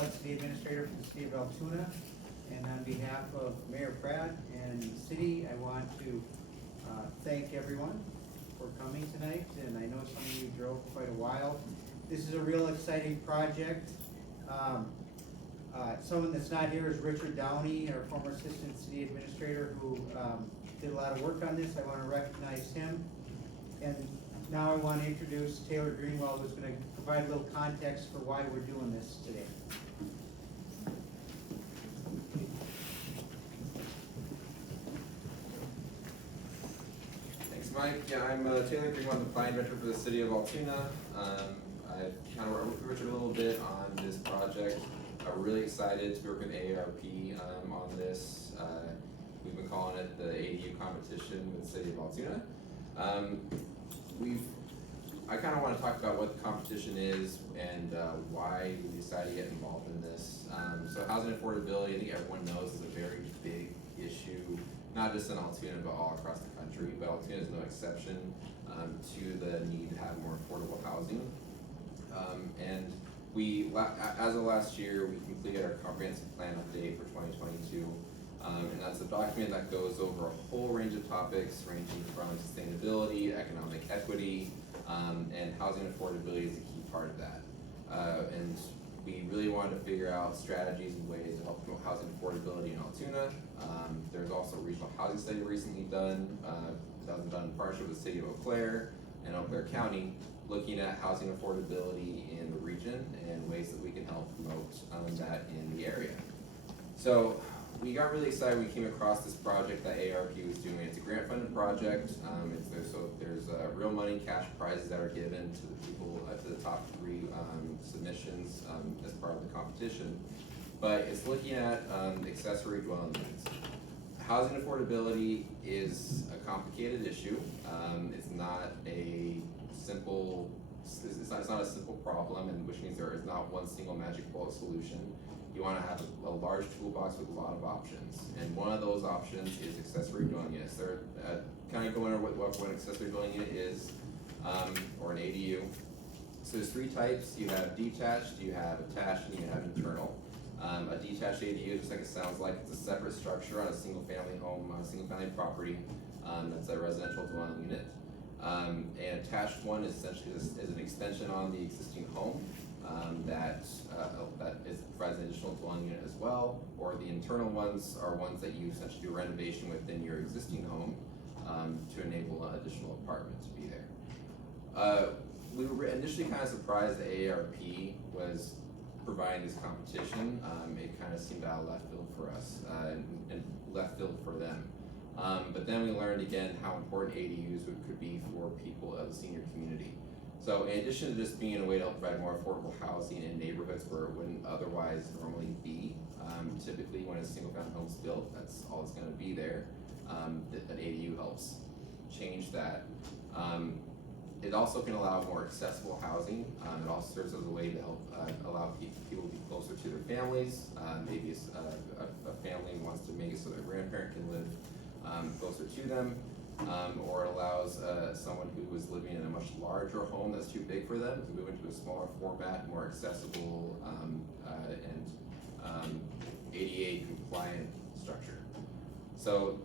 Mullet, City Administrator for the City of Altoona. And on behalf of Mayor Pratt and the city, I want to thank everyone for coming tonight. And I know some of you drove quite a while. This is a real exciting project. Someone that's not here is Richard Downey, our former Assistant City Administrator, who did a lot of work on this. I want to recognize him. And now I want to introduce Taylor Greenwell, who's going to provide a little context for why we're doing this today. Thanks, Mike. Yeah, I'm Taylor Greenwell, the Planning Director for the City of Altoona. I kind of worked with Richard a little bit on this project. We're really excited to work with AARP on this. We've been calling it the ADU competition with the City of Altoona. I kind of want to talk about what the competition is and why we decided to get involved in this. So housing affordability, I think everyone knows, is a very big issue, not just in Altoona, but all across the country. But Altoona is no exception to the need to have more affordable housing. And as of last year, we completed our comprehensive plan update for 2022. And that's a document that goes over a whole range of topics ranging from sustainability, economic equity, and housing affordability is a key part of that. And we really wanted to figure out strategies and ways to help promote housing affordability in Altoona. There's also a regional housing study recently done, that was done in partnership with the City of Eau Claire and Eau Claire County, looking at housing affordability in the region and ways that we can help promote that in the area. So we got really excited when we came across this project that AARP was doing. It's a grant funded project. There's real money, cash prizes that are given to the people, to the top 3 submissions as part of the competition. But it's looking at accessory dwelling units. Housing affordability is a complicated issue. It's not a simple. It's not a simple problem, and which means there is not one single magic bullet solution. You want to have a large toolbox with a lot of options, and one of those options is accessory dwelling units. They're kind of going over what an accessory dwelling unit is, or an ADU. So there's 3 types. You have detached, you have attached, and you have internal. A detached ADU, just like it sounds like, it's a separate structure on a single family home, on a single family property. That's a residential dwelling unit. An attached one is essentially is an extension on the existing home that provides an additional dwelling unit as well. Or the internal ones are ones that you essentially do renovation within your existing home to enable an additional apartment to be there. We were initially kind of surprised that AARP was providing this competition. It kind of seemed out of left field for us and left field for them. But then we learned again how important ADUs could be for people of the senior community. So in addition to just being a way to help provide more affordable housing in neighborhoods where it wouldn't otherwise normally be, typically when a single family home is built, that's all that's going to be there. An ADU helps change that. It also can allow more accessible housing. It also serves as a way to help allow people to be closer to their families. Maybe a family wants to make it so their grandparent can live closer to them, or it allows someone who was living in a much larger home that's too big for them to move into a smaller format, more accessible and ADA compliant structure. So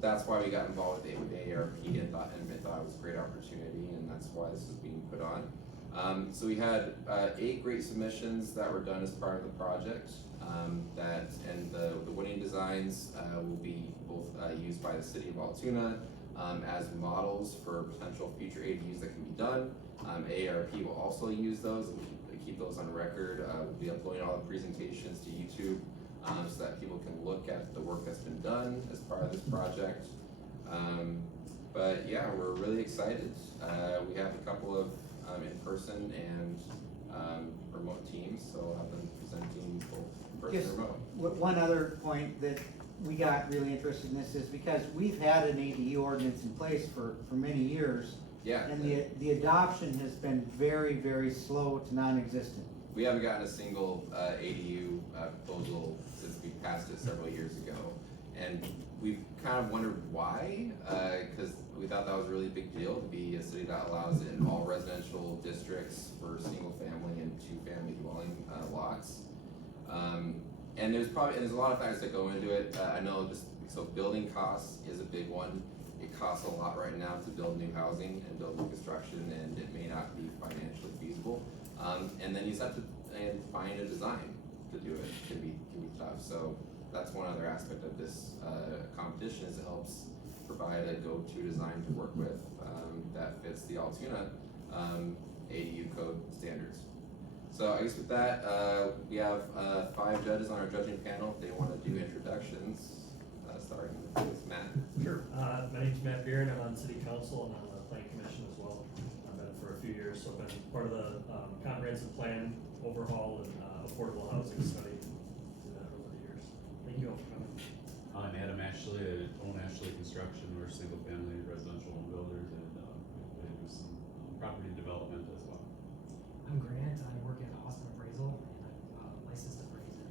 that's why we got involved with AARP and thought it was a great opportunity, and that's why this is being put on. So we had 8 great submissions that were done as part of the project. The winning designs will be both used by the City of Altoona as models for potential future ADUs that can be done. AARP will also use those and keep those on record. We'll be uploading all the presentations to YouTube so that people can look at the work that's been done as part of this project. But yeah, we're really excited. We have a couple of in-person and remote teams, so I'll have them presenting both in person and remote. One other point that we got really interested in this is because we've had an ADU ordinance in place for many years. Yeah. And the adoption has been very, very slow to non-existent. We haven't gotten a single ADU proposal since we passed it several years ago. And we've kind of wondered why, because we thought that was a really big deal to be a city that allows it in all residential districts for single family and 2 family dwelling lots. And there's a lot of factors that go into it. I know so building costs is a big one. It costs a lot right now to build new housing and build new construction, and it may not be financially feasible. And then you just have to find a design to do it. Can be tough. So that's one other aspect of this competition, is it helps provide a go-to design to work with that fits the Altoona ADU code standards. So I guess with that, we have 5 judges on our judging panel. They want to do introductions, starting with Matt. Sure. My name's Matt Beard. I'm on City Council and on the Plan Commission as well. I've been for a few years, so I've been part of the comprehensive plan overhaul and affordable housing study. Did that over the years. Thank you all for coming. I'm Adam Ashley. I own Ashley Construction. We're single family residential home builders, and we do some property development as well. I'm Grant. I work at Austin Appraisal, and I'm licensed appraiser.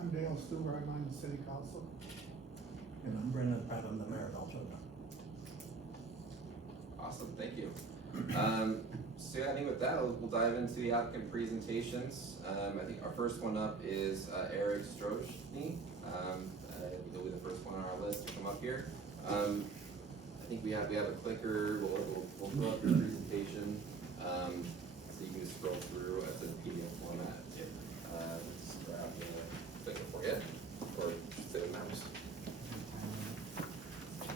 I'm Dale Stewart, I'm on the city council. And I'm Brendan Pratt, I'm the mayor of Altoona. Awesome, thank you. So I think with that, we'll dive into the applicant presentations. I think our first one up is Eric Stroshny. He'll be the first one on our list to come up here. I think we have a clicker. We'll throw up your presentation, so you can just scroll through as a PDF format. Just grab the clicker for you, or say the mouse.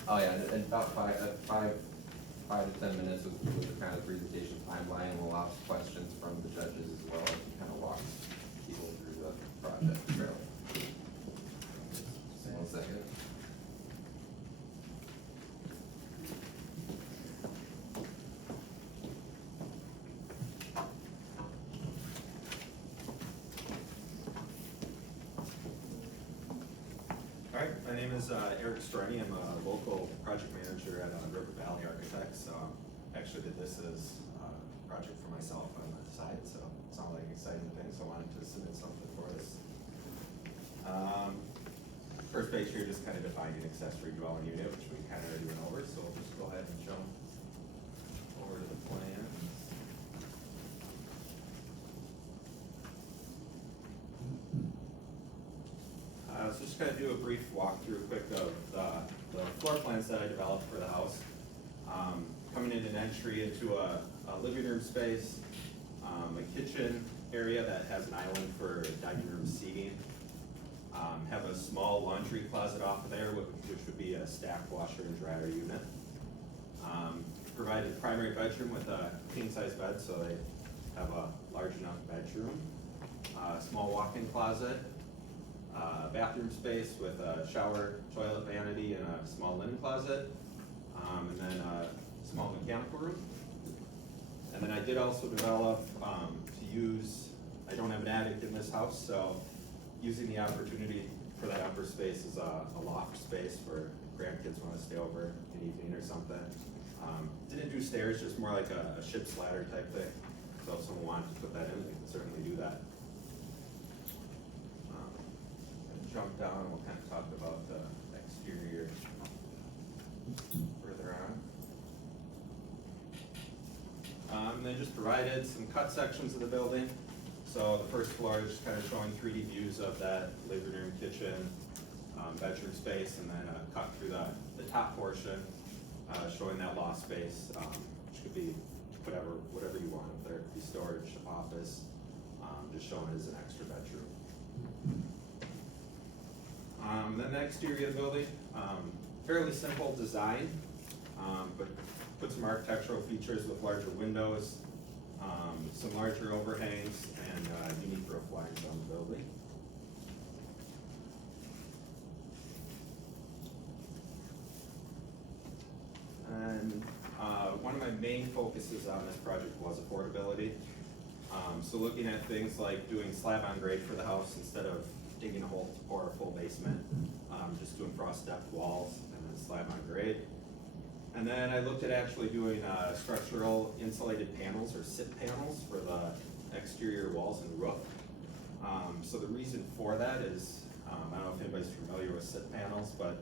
Oh yeah, and about 5 to 10 minutes with kind of presentation timeline. We'll ask questions from the judges as well as we kind of walk people through the project. Just 1 second. All right, my name is Eric Strani. I'm a local project manager at River Valley Architects. Actually did this as a project for myself on the side, so it sounded like an exciting thing, so I wanted to submit something for this. First page here just kind of defining an accessory dwelling unit, which we kind of already went over, so we'll just go ahead and jump over to the plan. So just gonna do a brief walkthrough quick of the floor plans that I developed for the house. Coming in an entry into a living room space, a kitchen area that has an island for dining room seating. Have a small laundry closet off of there, which would be a stacked washer and dryer unit. Provided primary bedroom with a king size bed, so they have a large enough bedroom. Small walk-in closet. Bathroom space with a shower, toilet vanity, and a small linen closet, and then a small mechanical room. And then I did also develop to use, I don't have an attic in this house, so using the opportunity for that upper space as a loft space for grandkids want to stay over an evening or something. Didn't do stairs, just more like a ship's ladder type thing. So if someone wanted to put that in, they can certainly do that. Jump down and we'll kind of talk about the exterior further on. And then just provided some cut sections of the building. So the first floor is just kind of showing 3D views of that living room, kitchen, bedroom space, and then cut through the top portion, showing that loft space, which could be whatever you want. If there could be storage, office, just showing as an extra bedroom. Then the exterior of the building, fairly simple design, but put some architectural features with larger windows, some larger overhangs, and unique roof lines on the building. And one of my main focuses on this project was affordability. So looking at things like doing slab on grade for the house instead of digging a hole to pour a full basement, just doing frost depth walls and then slab on grade. And then I looked at actually doing structural insulated panels or SIP panels for the exterior walls and roof. So the reason for that is, I don't know if anybody's familiar with SIP panels, but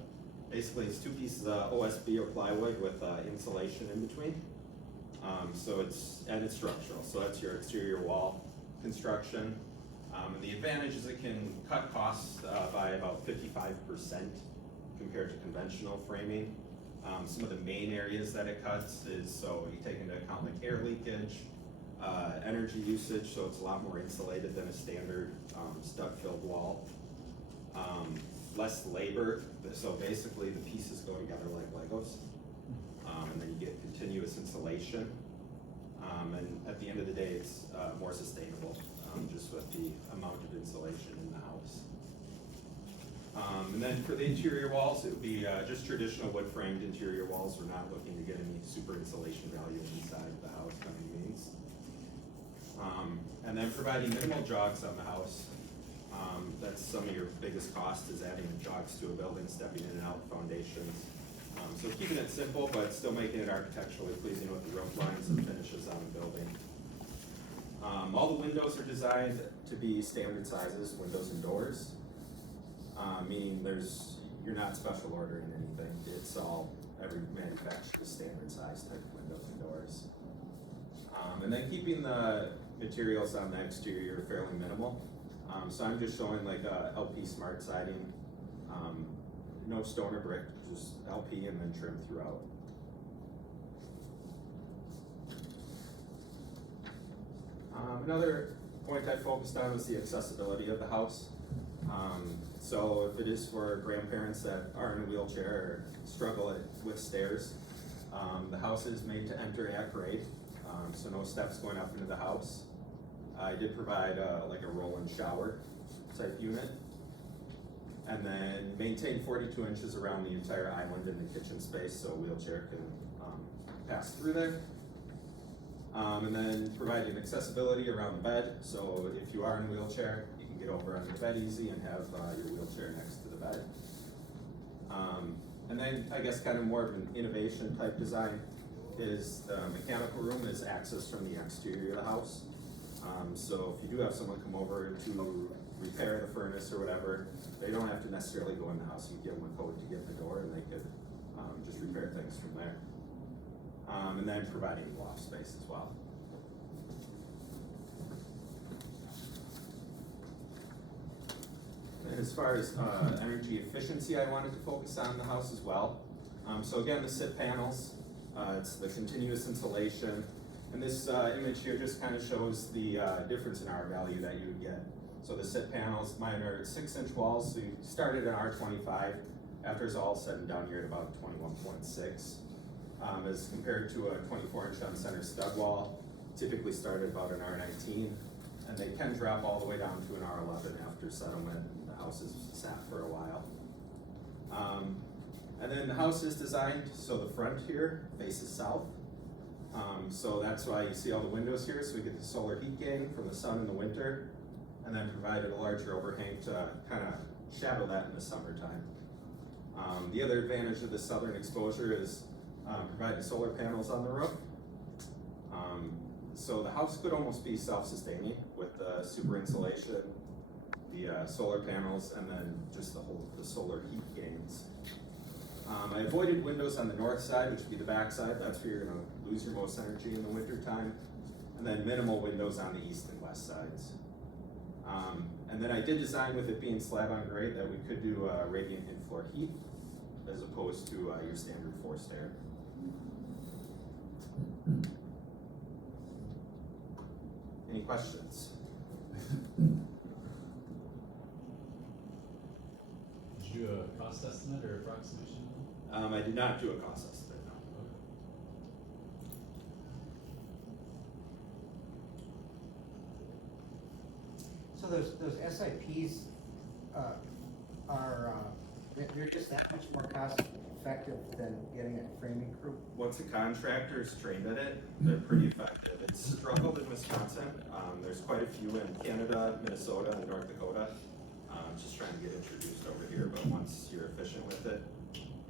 basically it's 2 pieces of OSB or plywood with insulation in between. And it's structural, so that's your exterior wall construction. And the advantage is it can cut costs by about 55% compared to conventional framing. Some of the main areas that it cuts is, so you take into account like air leakage, energy usage, so it's a lot more insulated than a standard stud-filled wall. Less labor, so basically the pieces go together like Legos. And then you get continuous insulation. And at the end of the day, it's more sustainable, just with the amount of insulation in the house. And then for the interior walls, it would be just traditional wood framed interior walls. We're not looking to get any super insulation value inside of the house by any means. And then providing minimal jogs on the house. That's some of your biggest cost, is adding jogs to a building, stepping in and out foundations. So keeping it simple, but still making it architecturally pleasing with the roof lines and finishes on the building. All the windows are designed to be standard sizes, windows and doors. Meaning you're not special ordering anything. It's all, every manufacturer's standard size type of windows and doors. And then keeping the materials on the exterior fairly minimal. So I'm just showing like LP smart siding, no stone or brick, just LP and then trim throughout. Another point I focused on was the accessibility of the house. So if it is for grandparents that are in a wheelchair or struggle with stairs, the house is made to enter at grade, so no steps going up into the house. I did provide like a roll-in shower type unit, and then maintain 42 inches around the entire island in the kitchen space so a wheelchair can pass through there. And then providing accessibility around the bed, so if you are in a wheelchair, you can get over on the bed easy and have your wheelchair next to the bed. And then I guess kind of more of an innovation type design is the mechanical room is accessed from the exterior of the house. So if you do have someone come over to repair the furnace or whatever, they don't have to necessarily go in the house. You give them a code to get in the door and they could just repair things from there. And then providing loft space as well. And as far as energy efficiency, I wanted to focus on the house as well. So again, the SIP panels, it's the continuous insulation. And this image here just kind of shows the difference in R value that you would get. So the SIP panels, mine are 6-inch walls, so you started at R25. After it's all said and done, you're at about 21.6. As compared to a 24-inch on center stud wall, typically start at about an R19. And they can drop all the way down to an R11 after settlement, and the house is sat for a while. And then the house is designed so the front here faces south. So that's why you see all the windows here, so we get the solar heat gain from the sun in the winter, and then provided a larger overhang to kind of shadow that in the summertime. The other advantage of the southern exposure is providing solar panels on the roof. So the house could almost be self-sustaining with the super insulation, the solar panels, and then just the solar heat gains. I avoided windows on the north side, which would be the back side. That's where you're going to lose your most energy in the winter time. And then minimal windows on the east and west sides. And then I did design with it being slab on grade that we could do radiant in-floor heat as opposed to your standard forced air. Any questions? Did you do a cost estimate or approximation? I did not do a cost estimate, no. So those SIPs they're just that much more cost effective than getting a framing crew? Once a contractor is trained at it, they're pretty effective. It's struggled in Wisconsin. There's quite a few in Canada, Minnesota, and North Dakota. Just trying to get introduced over here, but once you're efficient with it,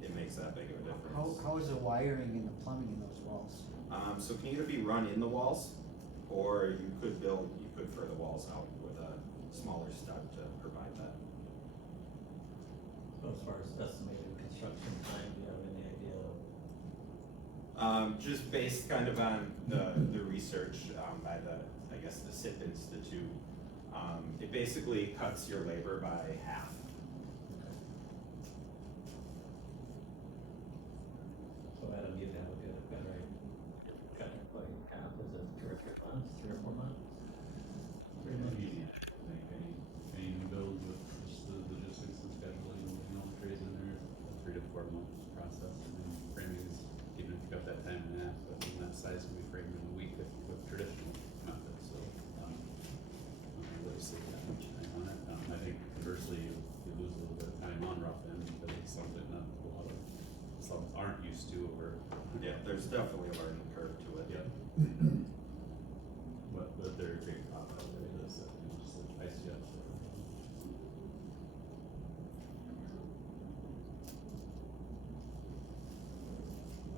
it makes that big of a difference. How is the wiring and the plumbing in those walls? So it can either be run in the walls, or you could further the walls out with a smaller stud to provide that. So as far as estimated construction time, do you have any idea? Just based kind of on the research by the SIP Institute. It basically cuts your labor by half. So Adam, you'd have a good, better, cut it by half, is it 2 or 3 months, 3 or 4 months? Pretty much easy, I think, any new build with just the logistics and scheduling, you know, trades in there, a 3 to 4 month process, and then framing is, even if you got that time and a half, but in that size can be framed in a week with traditional methods, so, I don't really see that much time on it. I think conversely, you lose a little bit of time on rough end, because it's something that a lot of subs aren't used to, or. Yeah, there's definitely a learning curve to it. Yeah. But they're a big pop out there, this, you know, just like ice jets.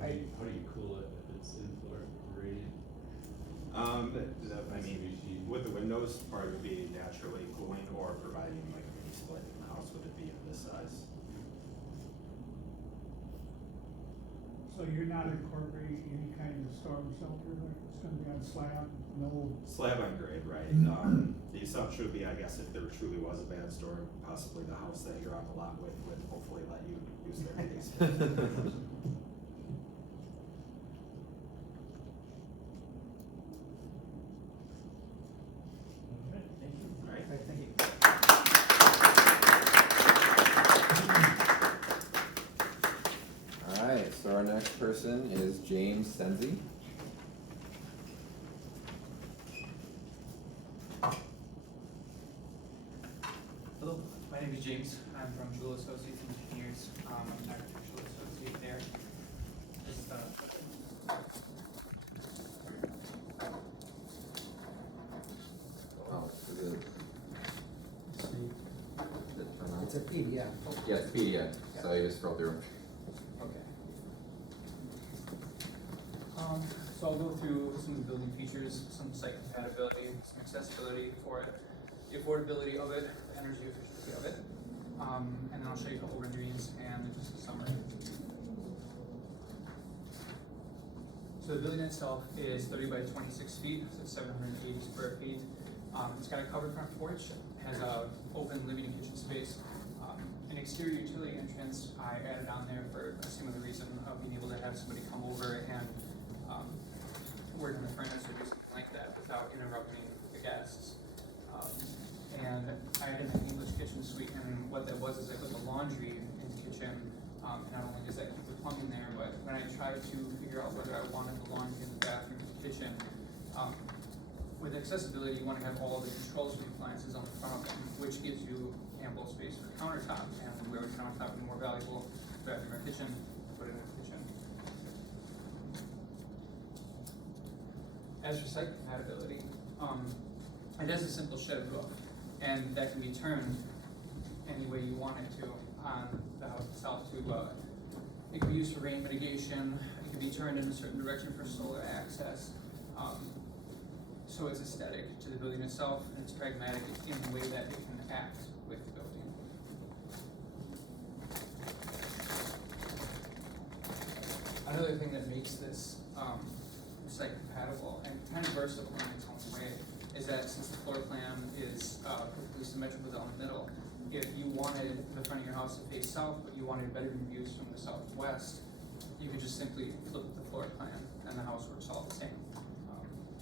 How do you cool it if it's in floor radiant? I mean, with the windows, part would be naturally cooling or providing like a mini split in the house with it being this size. So you're not incorporating any kind of storm shelter, like it's gonna be on slab, no, Slab on grade, right? The assumption would be, I guess, if there truly was a bad storm, possibly the house that you're on the lot with would hopefully let you use their basement. Alright, thank you. All right. Okay, thank you. Alright, so our next person is James Senzi. Hello, my name is James. I'm from Jewel Associates Engineers. I'm an architectural associate there. Just, Oh, is it? It's a PDF. Yeah, it's PDF, so you just scroll through. okay. So I'll go through some of the building features, some site compatibility, some accessibility for it, the affordability of it, the energy efficiency of it. And then I'll show you a couple renderings and just a summary. So the building itself is 30 by 26 feet, so it's 780 square feet. It's got a covered front porch, has a open living and kitchen space, an exterior utility entrance I added on there for a similar reason of being able to have somebody come over and work on the furnace or do something like that without interrupting the guests. And I added an English kitchen suite, and what that was is I put the laundry in the kitchen. And not only does that keep the plumbing there, but when I tried to figure out whether I wanted the laundry in the bathroom or the kitchen, with accessibility, you want to have all the controls for the appliances on the front of them, which gives you ample space for countertop, and where the countertop is more valuable, bathroom or kitchen, put it in the kitchen. As for site compatibility, it has a simple shed roof, and that can be turned any way you want it to on the house itself to, it can be used for rain mitigation, it can be turned in a certain direction for solar access. So it's aesthetic to the building itself, and it's pragmatic in the way that it can act with the building. Another thing that makes this site compatible and kind of versatile in its own way is that since the floor plan is perfectly symmetrical down the middle, if you wanted the front of your house to face south, but you wanted bedroom views from the southwest, you could just simply flip the floor plan and the house works all the same.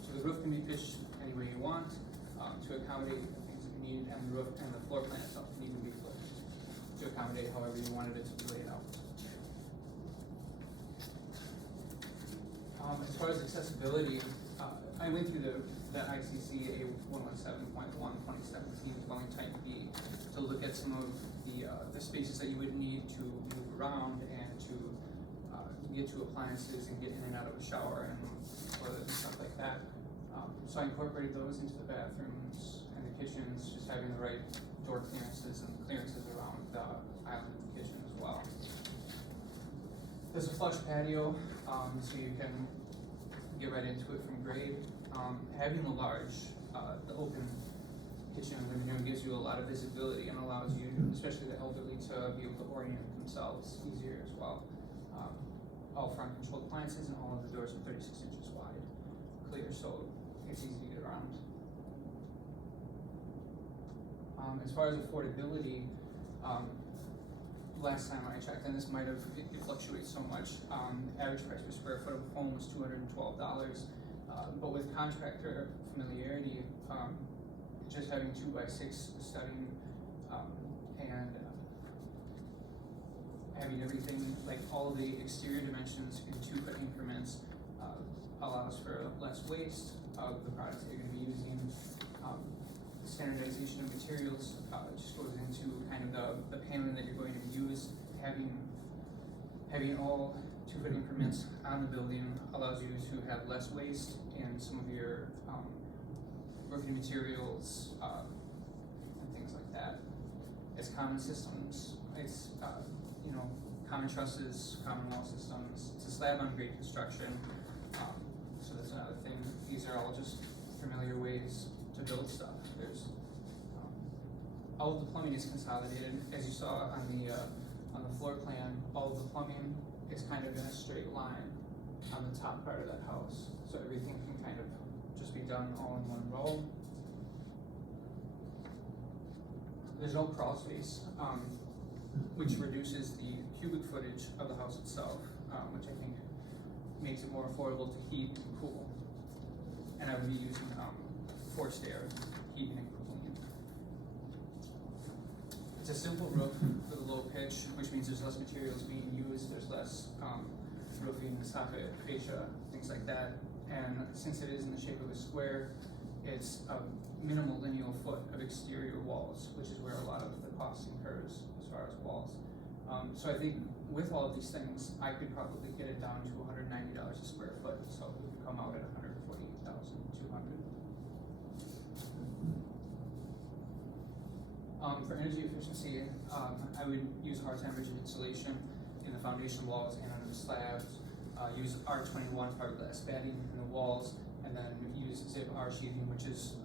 So the roof can be pitched any way you want to accommodate the things that you need, and the roof and the floor plan itself can even be flipped to accommodate however you wanted it to be laid out. As far as accessibility, I went through the ICC A117.1 2017 dwelling type B to look at some of the spaces that you would need to move around and to get to appliances and get in and out of a shower and toilet and stuff like that. So I incorporated those into the bathrooms and the kitchens, just having the right door clearances and clearances around the island of the kitchen as well. There's a flush patio, so you can get right into it from grade. Having the large, the open kitchen and living room gives you a lot of visibility and allows you, especially the elderly, to be able to orient themselves easier as well. All front controlled appliances and all of the doors are 36 inches wide, clear, so it's easy to get around. As far as affordability, last time I checked, and this might have, it fluctuates so much, the average price per square foot of a home was $212. But with contractor familiarity, just having 2x6 studying, and having everything, like all of the exterior dimensions in 2-foot increments, allows for less waste of the products that you're gonna be using. Standardization of materials, just goes into kind of the paneling that you're going to use. Having all 2-foot increments on the building allows you to have less waste in some of your roofing materials, and things like that. It's common systems, it's common trusses, common wall systems. It's a slab on grade construction, so that's another thing. These are all just familiar ways to build stuff. There's all of the plumbing is consolidated, as you saw on the floor plan. All of the plumbing is kind of in a straight line on the top part of that house, so everything can kind of just be done all in one row. There's no crawl space, which reduces the cubic footage of the house itself, which I think makes it more affordable to heat and cool. And I would be using forced air heating and cooling. It's a simple roof with a low pitch, which means there's less materials being used, there's less roofing, soffit, fascia, things like that. And since it is in the shape of a square, it's a minimal lineal foot of exterior walls, which is where a lot of the cost incurs as far as walls. So I think with all of these things, I could probably get it down to $190 a square foot, so it would come out at $148,200. For energy efficiency, I would use hard temperature insulation in the foundation walls and under the slabs. Use R21 fiberglass batting in the walls, and then use zip R sheathing, which is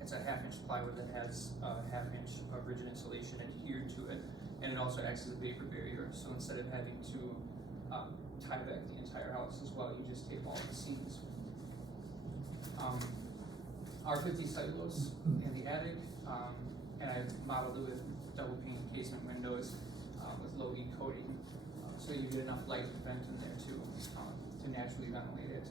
it's a 1/2-inch plywood that has a 1/2 inch of rigid insulation adhered to it, and it also acts as a vapor barrier. So instead of having to tie back the entire house as well, you just tape all the seams. R50 cellulose in the attic, and I've modeled it with double pane casement windows with low E coating, so you get enough light and vent in there to naturally ventilate it.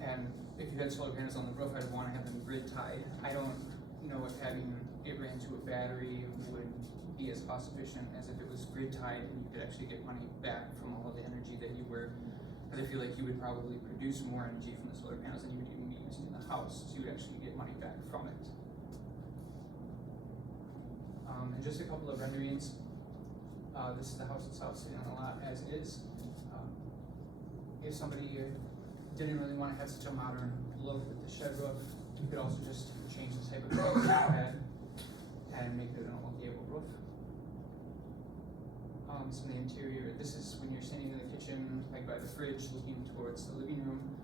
And if you had solar panels on the roof, I'd want to have them grid tied. I don't know if having it ran to a battery would be as cost efficient as if it was grid tied and you could actually get money back from all of the energy that you were, because I feel like you would probably produce more energy from the solar panels than you would even be using in the house, so you would actually get money back from it. And just a couple of renderings. This is the house itself sitting on the lot as is. If somebody didn't really want to have such a modern look with the shed roof, you could also just change the type of glass you had and make it an old gable roof. Some of the interior, this is when you're standing in the kitchen, like by the fridge, looking towards the living room.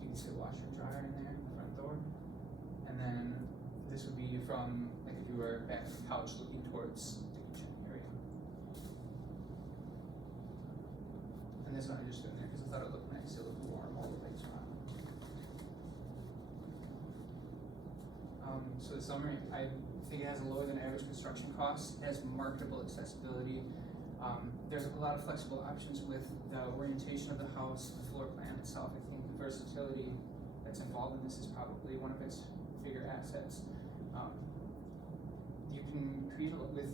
You can see a washer and dryer in there in the front door. And then this would be from, like if you were back on the couch looking towards the kitchen area. And this one I just put in there because I thought it looked nice, it looked warm, all the lights were on. So the summary, I think it has a lower than average construction cost, it has marketable accessibility. There's a lot of flexible options with the orientation of the house, the floor plan itself. I think the versatility that's involved in this is probably one of its bigger assets. You can create, with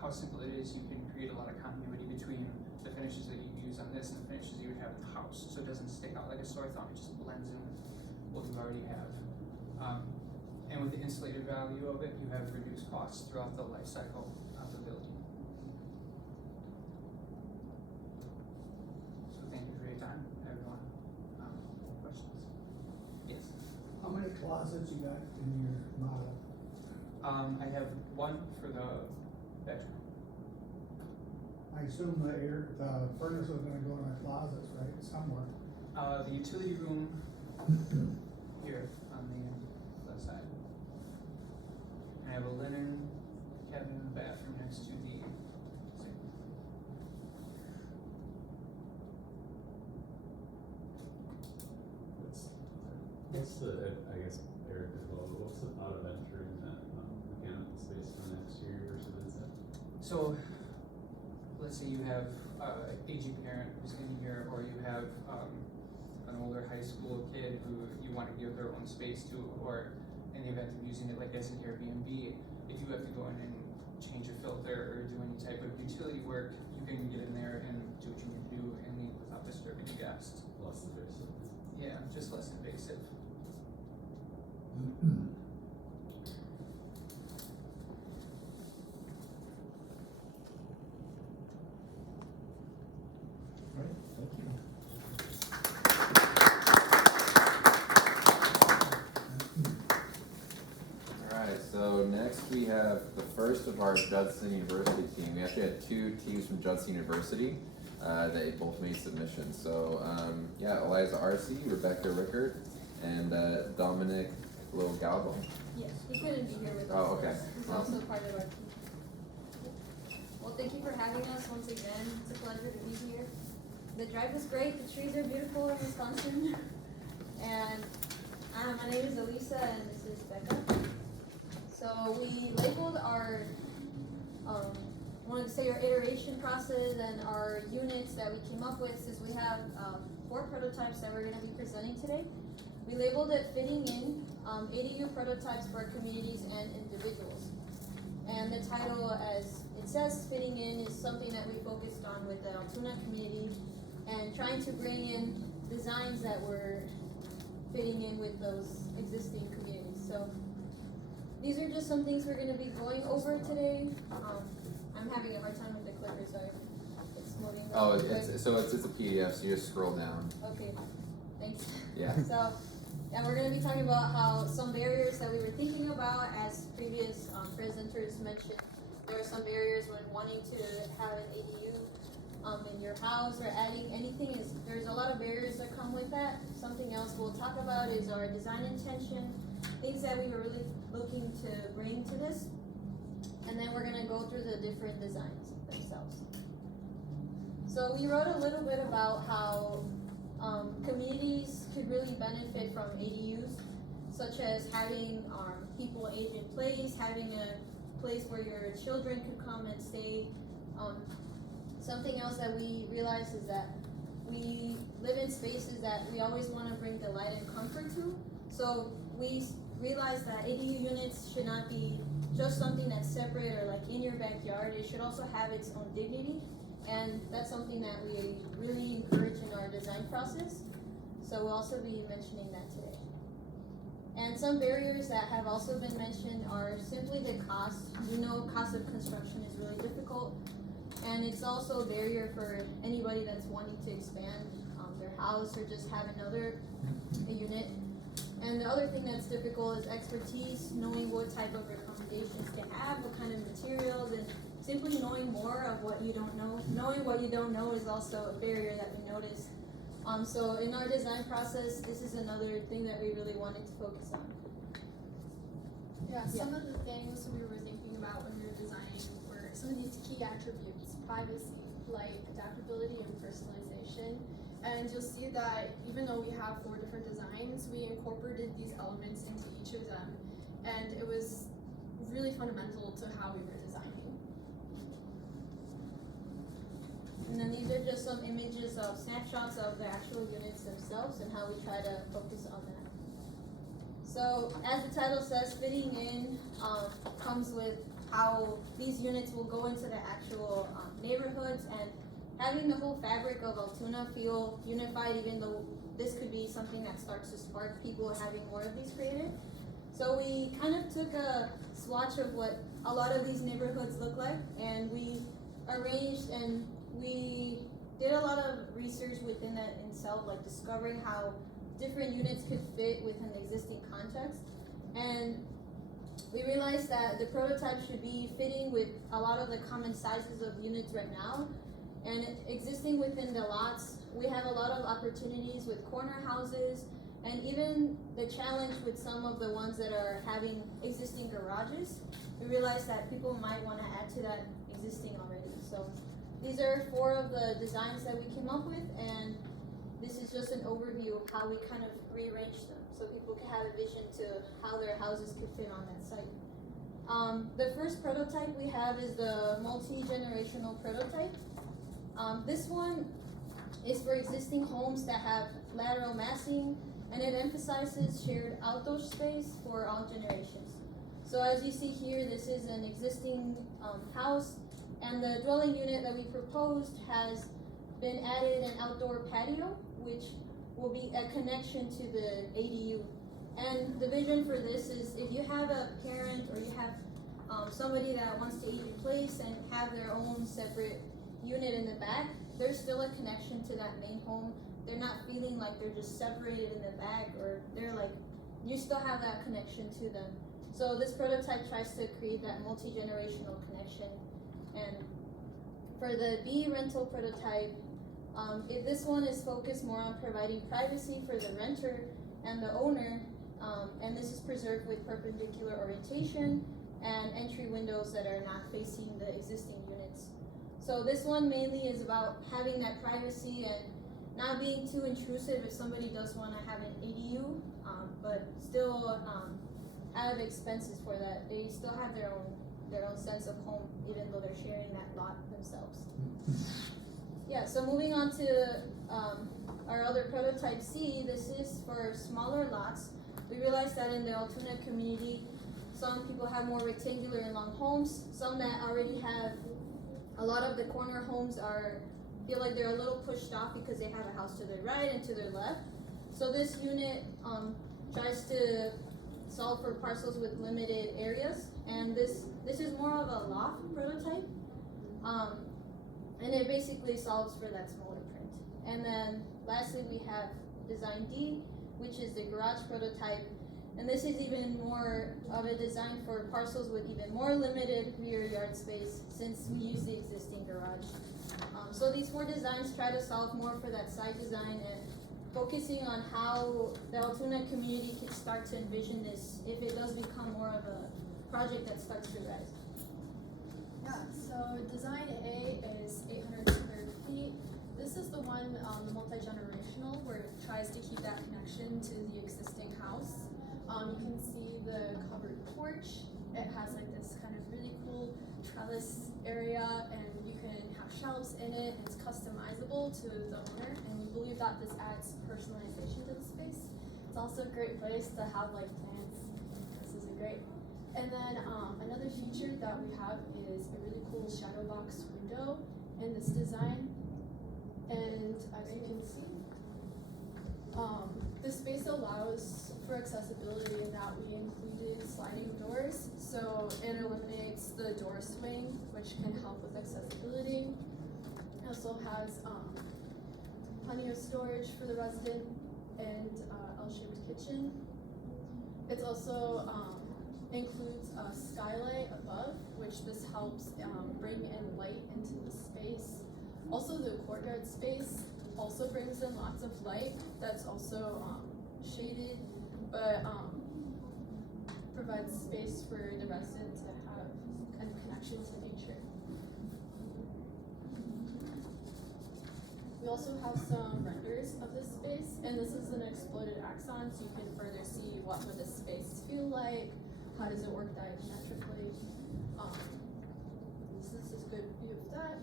how simple it is, you can create a lot of continuity between the finishes that you use on this and the finishes you would have in the house, so it doesn't stick out like a sore thumb, it just blends in with what you already have. And with the insulated value of it, you have reduced costs throughout the life cycle of the building. So thank you for your time, everyone. Questions? Yes? How many closets you got in your model? I have one for the bedroom. I assume the furnace is gonna go in the closets, right, somewhere? The utility room here on the left side. And I have a linen cabinet in the bathroom next to the sink. What's the, I guess, Eric as well, what's the thought of entering that mechanical So, let's say you have a aging parent who's in here, or you have an older high school kid who you want to give their own space to, or in the event of using it like as an Airbnb, if you have to go in and change a filter or do any type of utility work, you can get in there and do what you need to do and leave without disturbing the guests. Less invasive. Yeah, just less invasive. Right, thank you. Alright, so next we have the first of our Judson University team. We actually had two teams from Judson University. They both made submissions. So, yeah, Eliza Arce, Rebecca Rickard, and Dominic Logalbo. Yes, he couldn't be here with us. Oh, okay. He's also part of our team. Well, thank you for having us once again. It's a pleasure to be here. The drive was great. The trees are beautiful in Wisconsin. And my name is Elisa, and this is Becca. So we labeled our, wanted to say our iteration process and our units that we came up with, since we have 4 prototypes that we're going to be presenting today. We labeled it fitting in ADU prototypes for communities and individuals. And the title, as it says, fitting in, is something that we focused on with the Altoona community and trying to bring in designs that were fitting in with those existing communities. So these are just some things we're going to be going over today. I'm having a hard time with the clicker, so it's moving. Oh, really quick. it's a PDF, so you just scroll down. Okay, thanks. Yeah. So, yeah, we're going to be talking about how some barriers that we were thinking about, as previous presenters mentioned, there are some barriers when wanting to have an ADU in your house or adding anything. There's a lot of barriers that come with that. Something else we'll talk about is our design intention, things that we were really looking to bring to this. And then we're going to go through the different designs themselves. So we wrote a little bit about how communities could really benefit from ADUs, such as having people age in place, having a place where your children could come and stay. Something else that we realized is that we live in spaces that we always want to bring delight and comfort to. So we realized that ADU units should not be just something that's separate or like in your backyard. It should also have its own dignity. And that's something that we really encourage in our design process. So we'll also be mentioning that today. And some barriers that have also been mentioned are simply the cost. You know, cost of construction is really difficult. And it's also a barrier for anybody that's wanting to expand their house or just have another unit. And the other thing that's difficult is expertise, knowing what type of accommodations to have, what kind of materials, and simply knowing more of what you don't know. Knowing what you don't know is also a barrier that we noticed. So in our design process, this is another thing that we really wanted to focus on. Yeah, some of the things we were thinking about when we were designing were some of these key attributes: privacy, light, adaptability, and personalization. And you'll see that even though we have 4 different designs, we incorporated these elements into each of them, and it was really fundamental to how we were designing. And then these are just some images of snapshots of the actual units themselves and how we try to focus on that. So as the title says, fitting in comes with how these units will go into the actual neighborhoods and having the whole fabric of Altoona feel unified, even though this could be something that starts to spark people having more of these created. So we kind of took a swatch of what a lot of these neighborhoods look like, and we arranged and we did a lot of research within that itself, like discovering how different units could fit within the existing context. And we realized that the prototype should be fitting with a lot of the common sizes of units right now. And existing within the lots, we have a lot of opportunities with corner houses, and even the challenge with some of the ones that are having existing garages. We realized that people might want to add to that existing already. So these are 4 of the designs that we came up with, and this is just an overview of how we kind of rearranged them so people can have a vision to how their houses could fit on that site. The first prototype we have is the multi-generational prototype. This one is for existing homes that have lateral massing, and it emphasizes shared outdoor space for all generations. So as you see here, this is an existing house, and the dwelling unit that we proposed has been added an outdoor patio, which will be a connection to the ADU. And the vision for this is if you have a parent or you have somebody that wants to age in place and have their own separate unit in the back, there's still a connection to that main home. They're not feeling like they're just separated in the back, or they're like, you still have that connection to them. So this prototype tries to create that multi-generational connection. And for the B rental prototype, this one is focused more on providing privacy for the renter and the owner, and this is preserved with perpendicular orientation and entry windows that are not facing the existing units. So this one mainly is about having that privacy and not being too intrusive if somebody does want to have an ADU, but still have expenses for that. They still have their own sense of home, even though they're sharing that lot themselves. Yeah, so moving on to our other prototype C, this is for smaller lots. We realized that in the Altoona community, some people have more rectangular and long homes. Some that already have a lot of the corner homes feel like they're a little pushed off because they have a house to their right and to their left. So this unit tries to solve for parcels with limited areas, and this is more of a loft prototype, and it basically solves for that smaller print. And then lastly, we have design D, which is the garage prototype, and this is even more of a design for parcels with even more limited rear yard space, since we use the existing garage. So these 4 designs try to solve more for that side design and focusing on how the Altoona community can start to envision this if it does become more of a project that starts to rise. Yeah, so design A is 800 square feet. This is the one, the multi-generational, where it tries to keep that connection to the existing house. You can see the covered porch. It has like this kind of really cool trellis area, and you can have shelves in it. It's customizable to the owner, and we believe that this adds personalization to the space. It's also a great place to have like plants. This is a great. And then another feature that we have is a really cool shadow box window in this design. And as you can see, this space allows for accessibility in that we included sliding doors. So it eliminates the door swing, which can help with accessibility. It also has plenty of storage for the resident and L-shaped kitchen. It also includes a skylight above, which this helps bring in light into the space. Also, the courtyard space also brings in lots of light. That's also shaded, but provides space for the resident to have kind of connection to nature. We also have some renders of this space, and this is an exploded axon, so you can further see what would this space feel like, how does it work diametrically. This is a good view of that.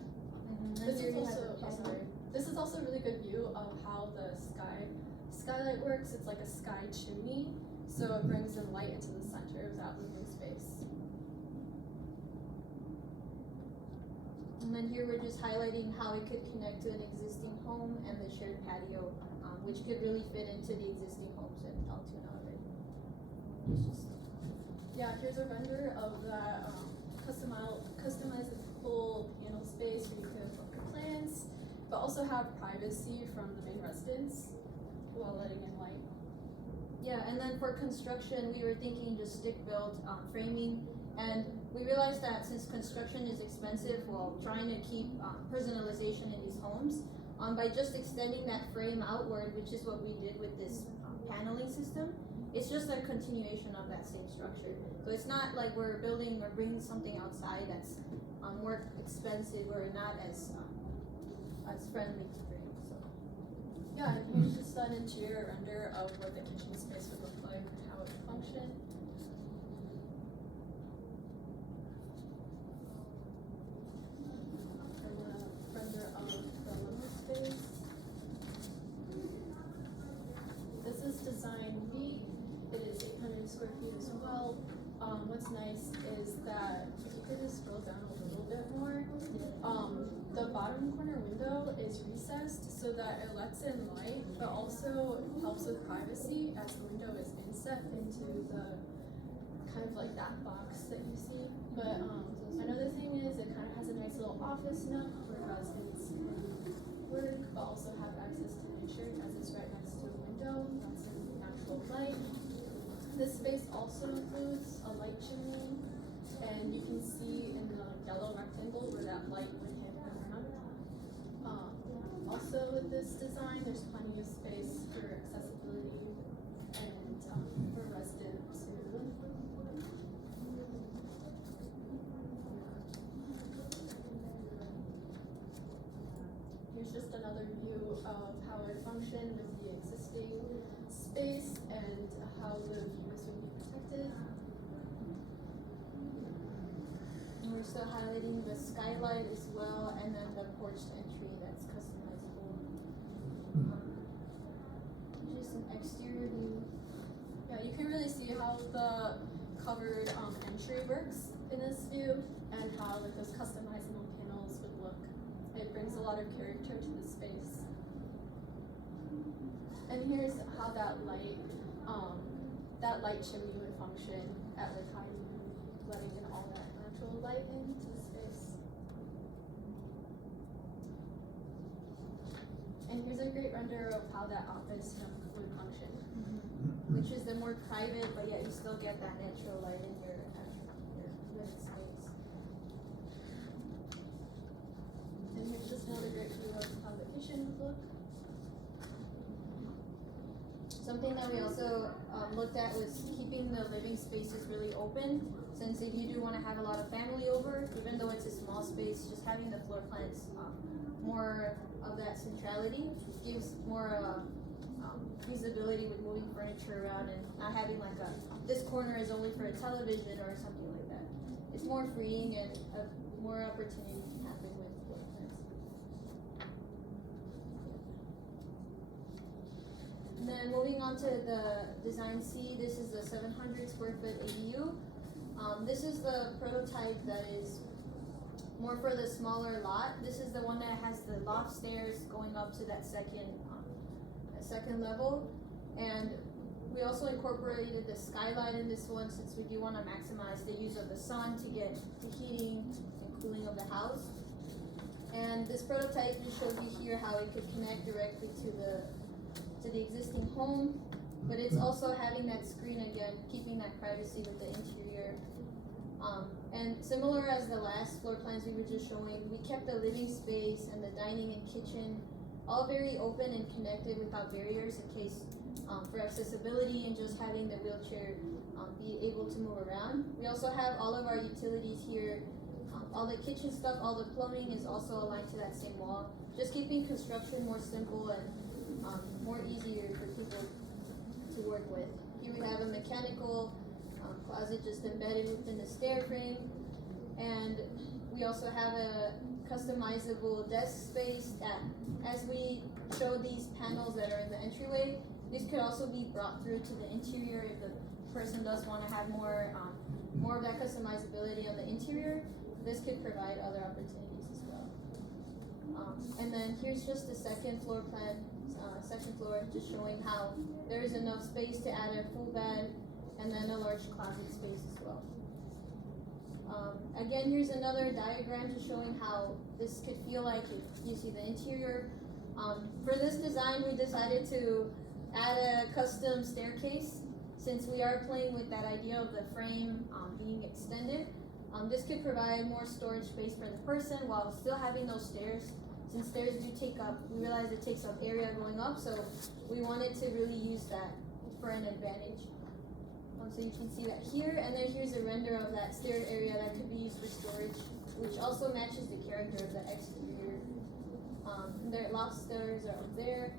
This is also a really good view of how the skylight works. It's like a sky chimney, so it brings in light into the center of that living space. And then here we're just highlighting how it could connect to an existing home and the shared patio, which could really fit into the existing homes in Altoona already. Yeah, here's a render of that customizable panel space where you can put your plants, but also have privacy from the main residents while letting in light. Yeah, and then for construction, we were thinking just stick-built framing, and we realized that since construction is expensive, while trying to keep personalization in these homes, by just extending that frame outward, which is what we did with this paneling system, it's just a continuation of that same structure. So it's not like we're building or bringing something outside that's more expensive or not as friendly to bring. So. Yeah, and here's just an interior render of what the kitchen space would look like and how it would function. could just scroll down a little bit more, the bottom corner window is recessed so that it lets in light, but also helps with privacy as the window is inset into the kind of like that box that you see. But another thing is it kind of has a nice little office nook where residents can work, but also have access to nature as it's right next to a window. That's in natural light. This space also includes a light chimney, and you can see in the yellow rectangle where that light would hit the ground. Also with this design, there's plenty of space for accessibility and for residents to Here's just another view of how it functioned with the existing space and how the views would be protected. And we're still highlighting the skylight as well, and then the porch entry that's customizable. Just an exterior view. Yeah, you can really see how the covered entry works in this view and how like those customizable panels would look. It brings a lot of character to the space. And here's how that light chimney would function at like high noon, letting in all that natural light into the space. And here's a great render of how that office nook would function. Which is the more private, but yet you still get that natural light in your living space. And here's just another great view of how the kitchen would look. Something that we also looked at was keeping the living spaces really open, since if you do want to have a lot of family over, even though it's a small space, just having the floor plans more of that centrality gives more feasibility with moving furniture around and not having like this corner is only for a television or something like that. It's more freeing and more opportunity can happen with floor plans. And then moving on to the design C, this is the 700 square foot ADU. This is the prototype that is more for the smaller lot. This is the one that has the loft stairs going up to that second level. And we also incorporated the skylight in this one since we do want to maximize the use of the sun to get the heating and cooling of the house. And this prototype just shows you here how it could connect directly to the existing home, but it's also having that screen again, keeping that privacy with the interior. And similar as the last floor plans we were just showing, we kept the living space and the dining and kitchen all very open and connected without barriers in case for accessibility and just having the wheelchair be able to move around. We also have all of our utilities here. All the kitchen stuff, all the plumbing is also aligned to that same wall. Just keeping construction more simple and more easier for people to work with. Here we have a mechanical closet just embedded within the stair frame, and we also have a customizable desk space that, as we show these panels that are in the entryway, this could also be brought through to the interior if the person does want to have more of that customizability on the interior. This could provide other opportunities as well. And then here's just the second floor plan, second floor, just showing how there is enough space to add a full bed and then a large closet space as well. Again, here's another diagram just showing how this could feel like if you see the interior. For this design, we decided to add a custom staircase since we are playing with that idea of the frame being extended. This could provide more storage space for the person while still having those stairs. Since stairs do take up, we realize it takes up area going up, so we wanted to really use that for an advantage. So you can see that here, and then here's a render of that stair area that could be used for storage, which also matches the character of the exterior. Their loft stairs are up there.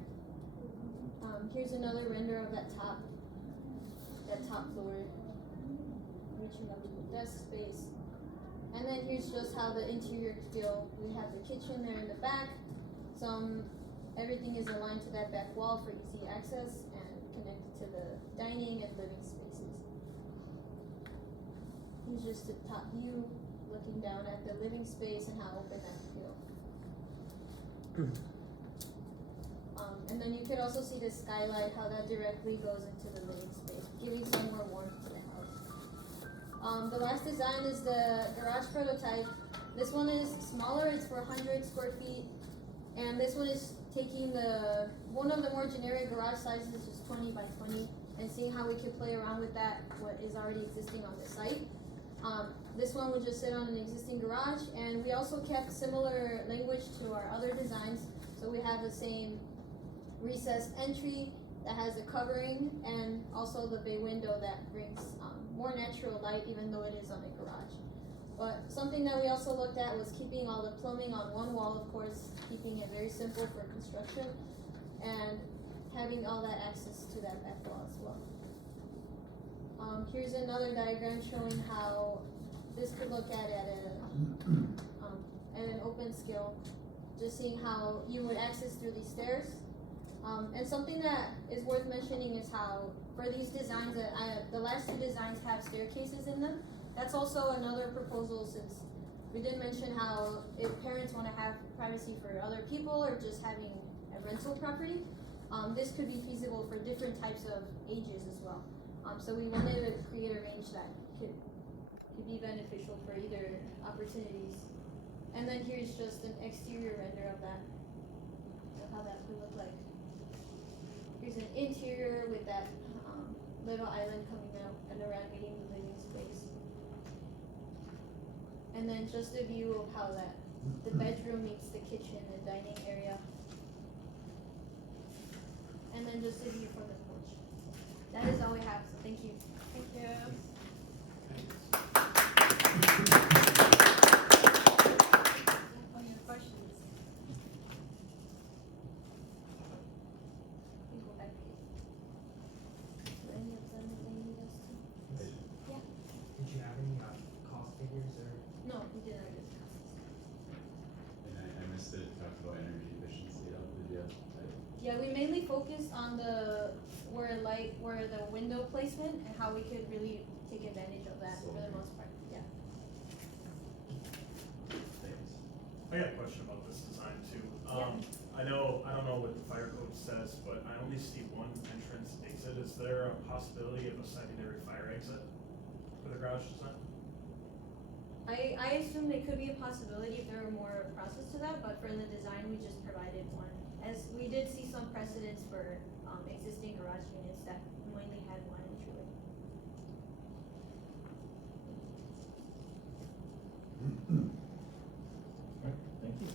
Here's another render of that top floor, reaching up to the desk space. And then here's just how the interior could feel. We have the kitchen there in the back. Everything is aligned to that back wall for easy access and connected to the dining and living spaces. Here's just the top view looking down at the living space and how open that can feel. And then you could also see the skylight, how that directly goes into the living space, giving some more warmth to the house. The last design is the garage prototype. This one is smaller, it's for 100 square feet. And this one is taking one of the more generic garage sizes, just 20 by 20, and seeing how we could play around with that, what is already existing on the site. This one would just sit on an existing garage, and we also kept similar language to our other designs. So we have the same recessed entry that has a covering, and also the bay window that brings more natural light, even though it is on a garage. But something that we also looked at was keeping all the plumbing on one wall, of course, keeping it very simple for construction, and having all that access to that back wall as well. Here's another diagram showing how this could look at an open scale, just seeing how you would access through these stairs. And something that is worth mentioning is how for these designs, the last two designs have staircases in them. That's also another proposal, since we did mention how if parents want to have privacy for other people or just having a rental property, this could be feasible for different types of ages as well. So we wanted to create a range that could be beneficial for either opportunities. And then here's just an exterior render of that, so how that would look like. Here's an interior with that little island coming out and around meeting the living space. And then just a view of how the bedroom meets the kitchen and dining area. And then just a view from the porch. That is all we have, so thank you. Thank you. Any questions? We can go back to you. Is there any of them that they need us to? Yeah. Did you have any cost figures or? No, we did not discuss this. And I missed it, talked about energy efficiency, did you? Yeah, we mainly focused on where the window placement and how we could really take advantage of that for the most part. Yeah. Thanks. I got a question about this design too. Yeah. I don't know what the fire code says, but I only see one entrance exit. Is there a possibility of a secondary fire exit for the garage design? I assume it could be a possibility if there were more process to that, but for the design, we just provided one. As we did see some precedents for existing garage units that mainly had one entryway. Alright, thank you.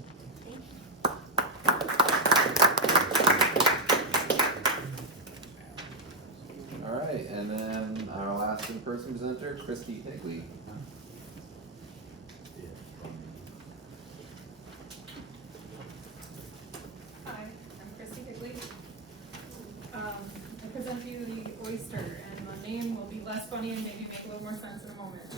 Alright, and then our last in-person presenter, Christy Higley. Hi, I'm Christy Higley. I present to you the oyster, and my name will be less funny and maybe make a little more sense in a moment.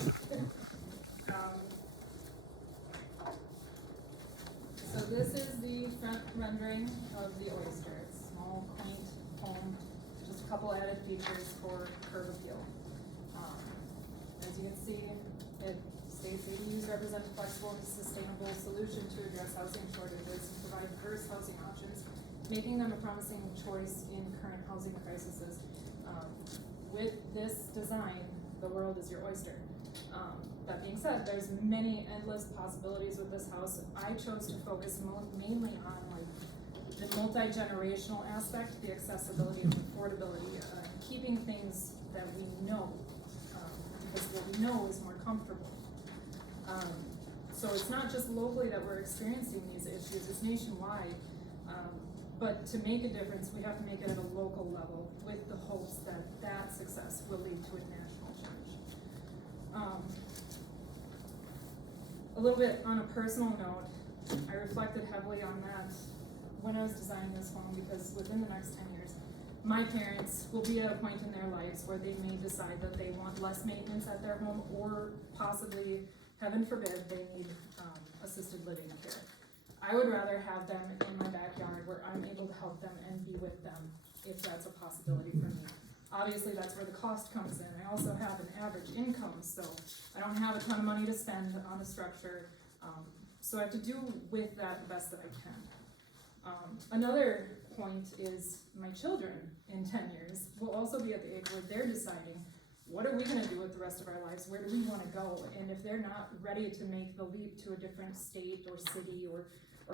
So this is the front rendering of the oyster. It's a small, quaint home, just a couple added features for curb appeal. As you can see, it states ADUs represent a flexible and sustainable solution to address housing shortages and provide diverse housing options, making them a promising choice in current housing crises. With this design, the world is your oyster. That being said, there's many endless possibilities with this house. I chose to focus mainly on the multi-generational aspect, the accessibility and affordability, keeping things that we know, because what we know is more comfortable. So it's not just locally that we're experiencing these issues, it's nationwide. But to make a difference, we have to make it at a local level with the hopes that that success will lead to a national change. A little bit on a personal note, I reflected heavily on that when I was designing this home, because within the next 10 years, my parents will be at a point in their lives where they may decide that they want less maintenance at their home, or possibly, heaven forbid, they need assisted living care. I would rather have them in my backyard where I'm able to help them and be with them, if that's a possibility for me. Obviously, that's where the cost comes in. I also have an average income, so I don't have a ton of money to spend on a structure. So I have to do with that the best that I can. Another point is my children in 10 years will also be at the age where they're deciding, what are we gonna do with the rest of our lives? Where do we wanna go? And if they're not ready to make the leap to a different state or city or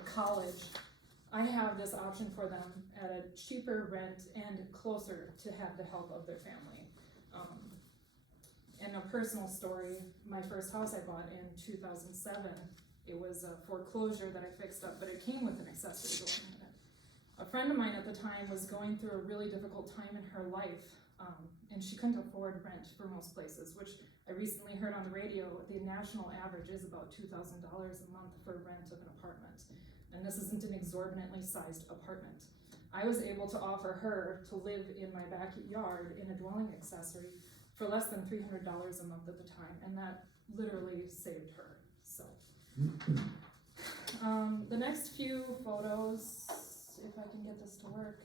college, I have this option for them at a cheaper rent and closer to have the help of their family. And a personal story, my first house I bought in 2007, it was a foreclosure that I fixed up, but it came with an accessory dwelling unit. A friend of mine at the time was going through a really difficult time in her life, and she couldn't afford rent for most places, which I recently heard on the radio, the national average is about $2,000 a month for rent of an apartment. And this isn't an exorbitantly sized apartment. I was able to offer her to live in my backyard in a dwelling accessory for less than $300 a month at the time, and that literally saved her, so. The next few photos, if I can get this to work.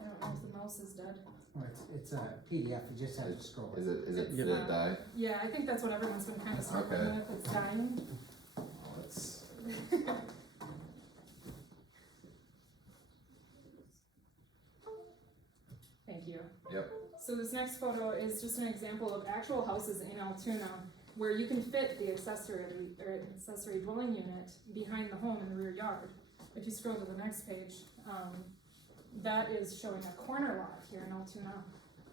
I don't know if the mouse is dead. Oh, it's a PDF, you just have to scroll. Did it die? Yeah, I think that's what everyone's been kind of struggling Okay. with, it's dying. Let's. Thank you. Yep. So this next photo is just an example of actual houses in Altoona where you can fit the accessory dwelling unit behind the home in the rear yard. If you scroll to the next page, that is showing a corner lot here in Altoona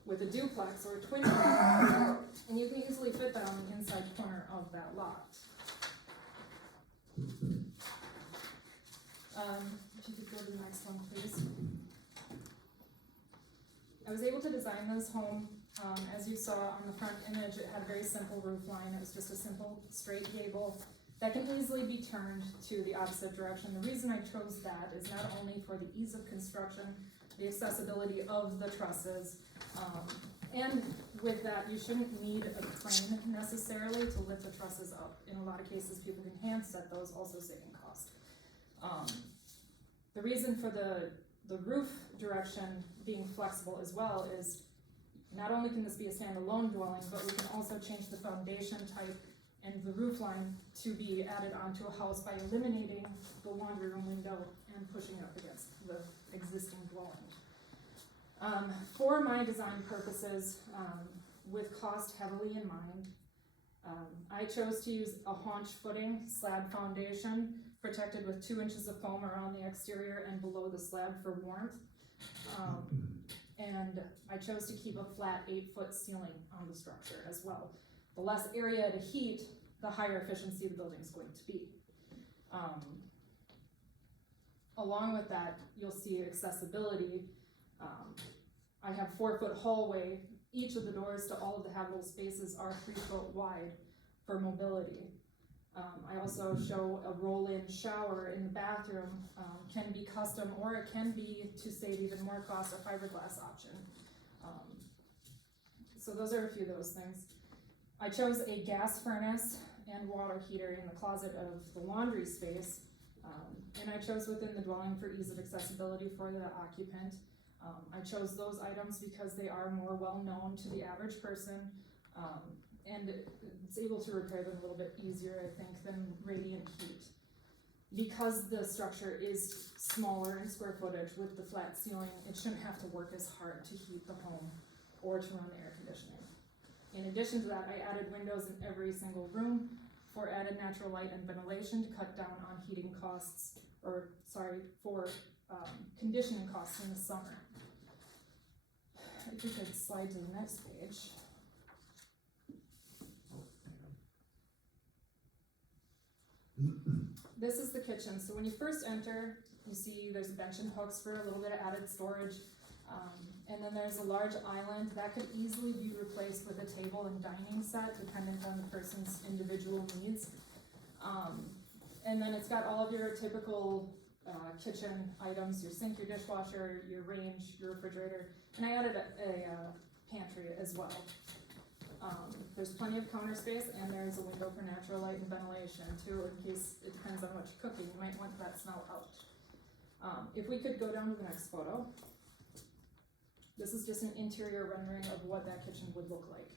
with a duplex or a twin lot, and you can easily fit that on the inside corner of that lot. If you could go to the next one, please. I was able to design this home, as you saw on the front image, it had a very simple roof line. It was just a simple straight gable that can easily be turned to the opposite direction. The reason I chose that is not only for the ease of construction, the accessibility of the trusses, and with that, you shouldn't need a crane necessarily to lift the trusses up. In a lot of cases, people can hand set those, also saving cost. The reason for the roof direction being flexible as well is not only can this be a standalone dwelling, but we can also change the foundation type and the roof line to be added onto a house by eliminating the laundry room window and pushing up against the existing dwelling. For my design purposes, with cost heavily in mind, I chose to use a haunch footing slab foundation protected with 2 inches of foam around the exterior and below the slab for warmth. And I chose to keep a flat 8-foot ceiling on the structure as well. The less area to heat, the higher efficiency the building is going to be. Along with that, you'll see accessibility. I have 4-foot hallway. Each of the doors to all of the habitable spaces are 3 foot wide for mobility. I also show a roll-in shower in the bathroom, can be custom, or it can be, to save even more cost, a fiberglass option. So those are a few of those things. I chose a gas furnace and water heater in the closet of the laundry space, and I chose within the dwelling for ease of accessibility for the occupant. I chose those items because they are more well-known to the average person, and it's able to repair them a little bit easier, I think, than radiant heat. Because the structure is smaller in square footage with the flat ceiling, it shouldn't have to work as hard to heat the home or to run the air conditioning. In addition to that, I added windows in every single room for added natural light and ventilation to cut down on heating costs, or for conditioning costs in the summer. If we could slide to the next page. This is the kitchen. So when you first enter, you see there's a bench and hooks for a little bit of added storage. And then there's a large island that could easily be replaced with a table and dining set, dependent on the person's individual needs. And then it's got all of your typical kitchen items, your sink, your dishwasher, your range, your refrigerator, and I added a pantry as well. There's plenty of counter space, and there's a window for natural light and ventilation too, in case it depends on what you're cooking. You might want that smell out. If we could go down to the next photo. This is just an interior rendering of what that kitchen would look like.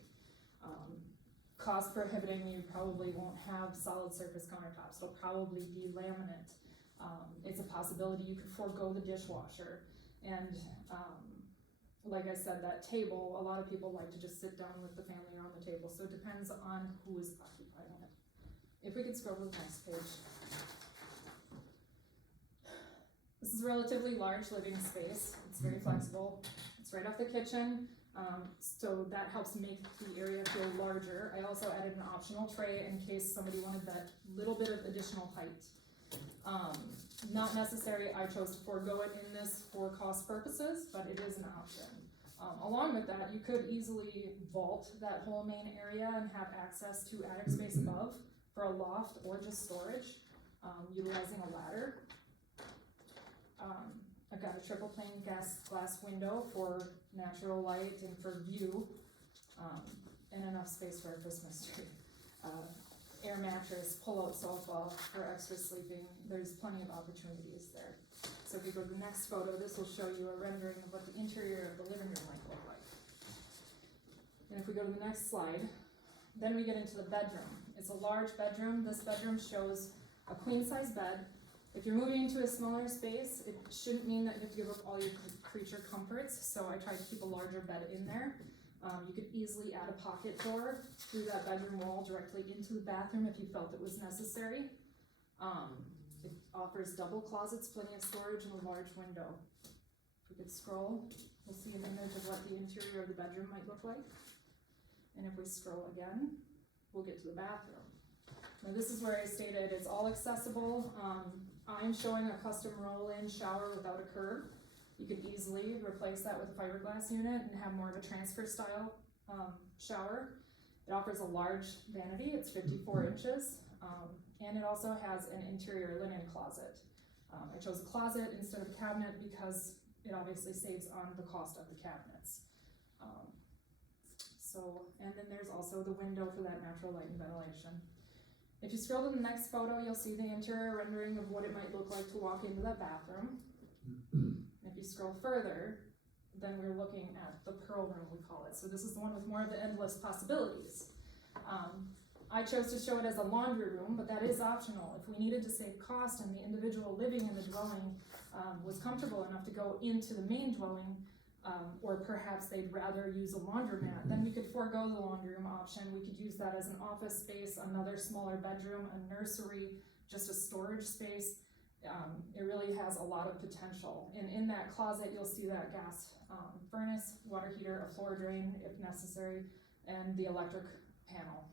Cost prohibiting, you probably won't have solid surface countertops, it'll probably be laminate. It's a possibility you could forego the dishwasher, and like I said, that table, a lot of people like to just sit down with the family around the table, so it depends on who is occupying it. If we could scroll to the next page. This is a relatively large living space, it's very flexible, it's right off the kitchen, so that helps make the area feel larger. I also added an optional tray in case somebody wanted that little bit of additional height. Not necessary, I chose to forego it in this for cost purposes, but it is an option. Along with that, you could easily vault that whole main area and have access to attic space above for a loft or just storage, utilizing a ladder. I've got a triple pane glass window for natural light and for view, and enough space for a Christmas tree. Air mattress, pull-out sofa for extra sleeping. There's plenty of opportunities there. So if we go to the next photo, this will show you a rendering of what the interior of the living room might look like. And if we go to the next slide, then we get into the bedroom. It's a large bedroom. This bedroom shows a queen-size bed. If you're moving into a smaller space, it shouldn't mean that you have to give up all your creature comforts, so I tried to keep a larger bed in there. You could easily add a pocket door through that bedroom wall directly into the bathroom if you felt it was necessary. It offers double closets, plenty of storage, and a large window. If we could scroll, we'll see an image of what the interior of the bedroom might look like. And if we scroll again, we'll get to the bathroom. Now this is where I stated it's all accessible. I'm showing a custom roll-in shower without a curb. You could easily replace that with a fiberglass unit and have more of a transfer style shower. It offers a large vanity, it's 54 inches, and it also has an interior linen closet. I chose a closet instead of a cabinet because it obviously saves on the cost of the cabinets. And then there's also the window for that natural light and ventilation. If you scroll to the next photo, you'll see the interior rendering of what it might look like to walk into that bathroom. If you scroll further, then we're looking at the pearl room, we call it. So this is the one with more of the endless possibilities. I chose to show it as a laundry room, but that is optional. If we needed to save cost and the individual living in the dwelling was comfortable enough to go into the main dwelling, or perhaps they'd rather use a laundromat, then we could forego the laundry room option. We could use that as an office space, another smaller bedroom, a nursery, just a storage space. It really has a lot of potential. And in that closet, you'll see that gas furnace, water heater, a floor drain if necessary, and the electric panel.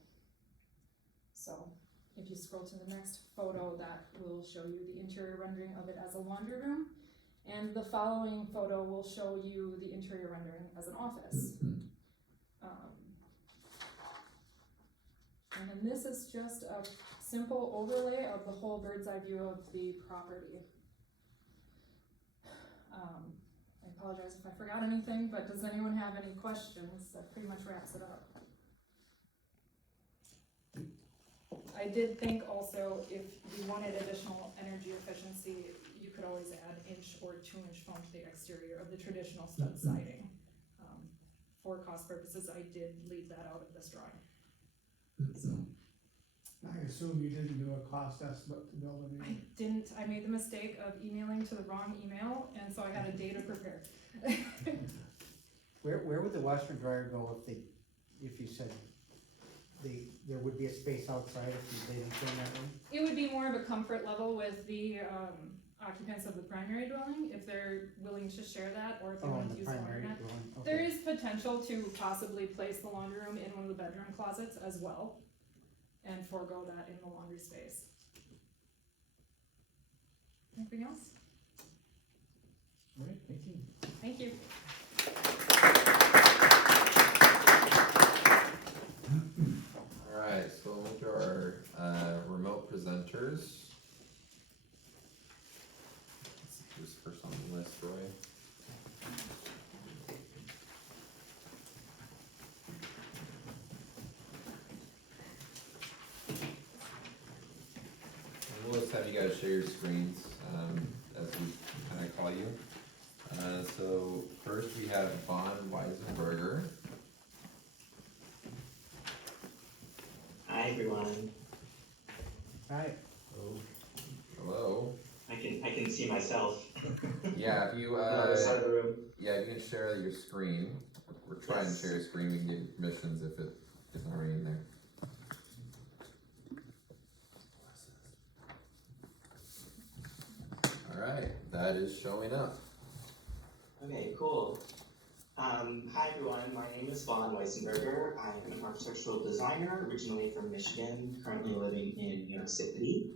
So if you scroll to the next photo, that will show you the interior rendering of it as a laundry room. And the following photo will show you the interior rendering as an office. And then this is just a simple overlay of the whole bird's eye view of the property. I apologize if I forgot anything, but does anyone have any questions? That pretty much wraps it up. I did think also if you wanted additional energy efficiency, you could always add 1 or 2 inch foam to the exterior of the traditional stud siding. For cost purposes, I did leave that out of this drawing. So. I assume you didn't do a cost estimate to build a I new. didn't. I made the mistake of emailing to the wrong email, and so I had a day to prepare. Where would the washer and dryer go if you said there would be a space outside if they didn't go in that room? It would be more of a comfort level with the occupants of the primary dwelling, if they're willing to share that, or if they want to use the laundromat. Okay. There is potential to possibly place the laundry room in one of the bedroom closets as well, and forego that in the laundry space. Anything else? All right, thank you. Thank you. Alright, so we'll move to our remote presenters. Who's first on the list, Roy? And we'll just have you guys share your screens as we kind of call you. So first we have Von Weisenberger. Hi everyone. Hi. Hello. I can see myself. Yeah, if you on the other side of the room. yeah, if you can share your screen. We're trying to share your screen. We can give you permissions if it isn't already in there. All right, that is showing up. Okay, cool. Hi everyone, my name is Von Weisenberger. I'm an architectural designer, originally from Michigan, currently living in New York City.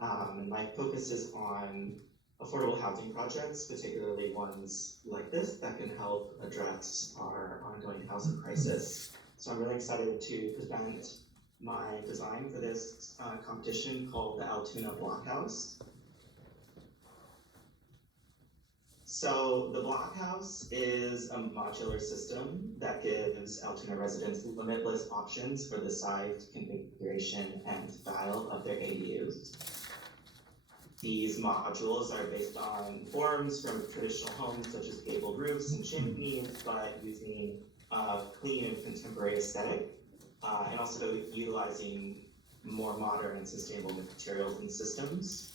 And my focus is on affordable housing projects, particularly ones like this that can help address our ongoing housing crisis. So I'm really excited to present my design for this competition called the Altoona Blockhouse. So the blockhouse is a modular system that gives Altoona residents limitless options for the size, configuration, and style of their ADUs. These modules are based on forms from traditional homes such as gabled roofs and chimneys, but using a clean and contemporary aesthetic, and also utilizing more modern and sustainable materials and systems.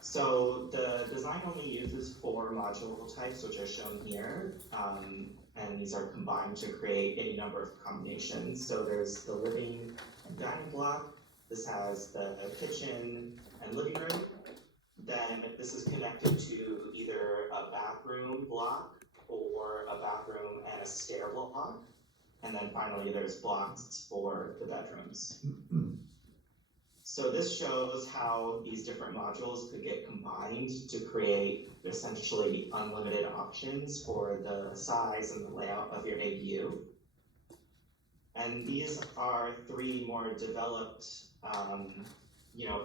So the design only uses 4 module types, which are shown here, and these are combined to create any number of combinations. So there's the living and dining block. This has the kitchen and living room. Then this is connected to either a bathroom block or a bathroom and a stair block. And then finally, there's blocks for the bedrooms. So this shows how these different modules could get combined to create essentially unlimited options for the size and the layout of your ADU. And these are 3 more developed,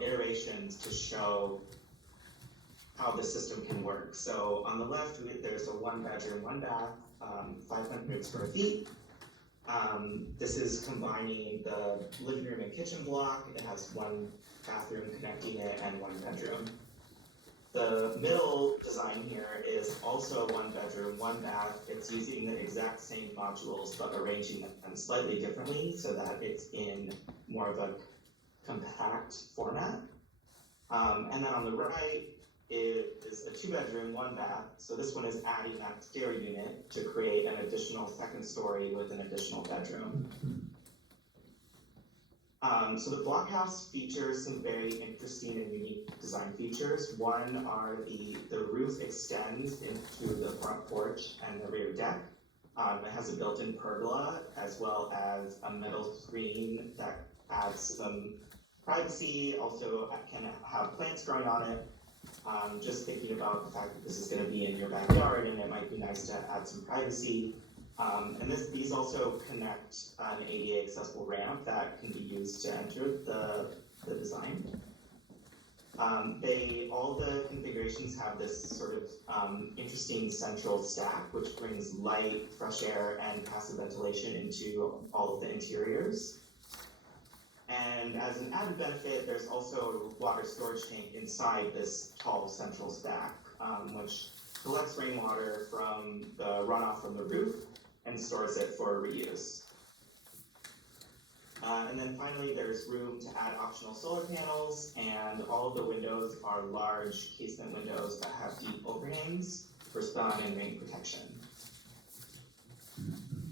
iterations to show how the system can work. So on the left, there's a 1 bedroom, 1 bath, 500 square feet. This is combining the living room and kitchen block. It has 1 bathroom connecting it and 1 bedroom. The middle design here is also 1 bedroom, 1 bath. It's using the exact same modules, but arranging them slightly differently so that it's in more of a compact format. And then on the right is a 2 bedroom, 1 bath. So this one is adding that stair unit to create an additional 2nd story with an additional bedroom. So the blockhouse features some very interesting and unique design features. One are the roof extends into the front porch and the rear deck. It has a built-in pergola as well as a metal screen that adds some privacy. Also can have plants growing on it. Just thinking about the fact that this is going to be in your backyard and it might be nice to add some privacy. And these also connect an ADA accessible ramp that can be used to enter the design. All the configurations have this sort of interesting central stack, which brings light, fresh air, and passive ventilation into all of the interiors. And as an added benefit, there's also a water storage tank inside this tall central stack, which collects rainwater from the runoff from the roof and stores it for reuse. And then finally, there's room to add optional solar panels, and all of the windows are large casement windows that have deep overhangs for sun and rain protection.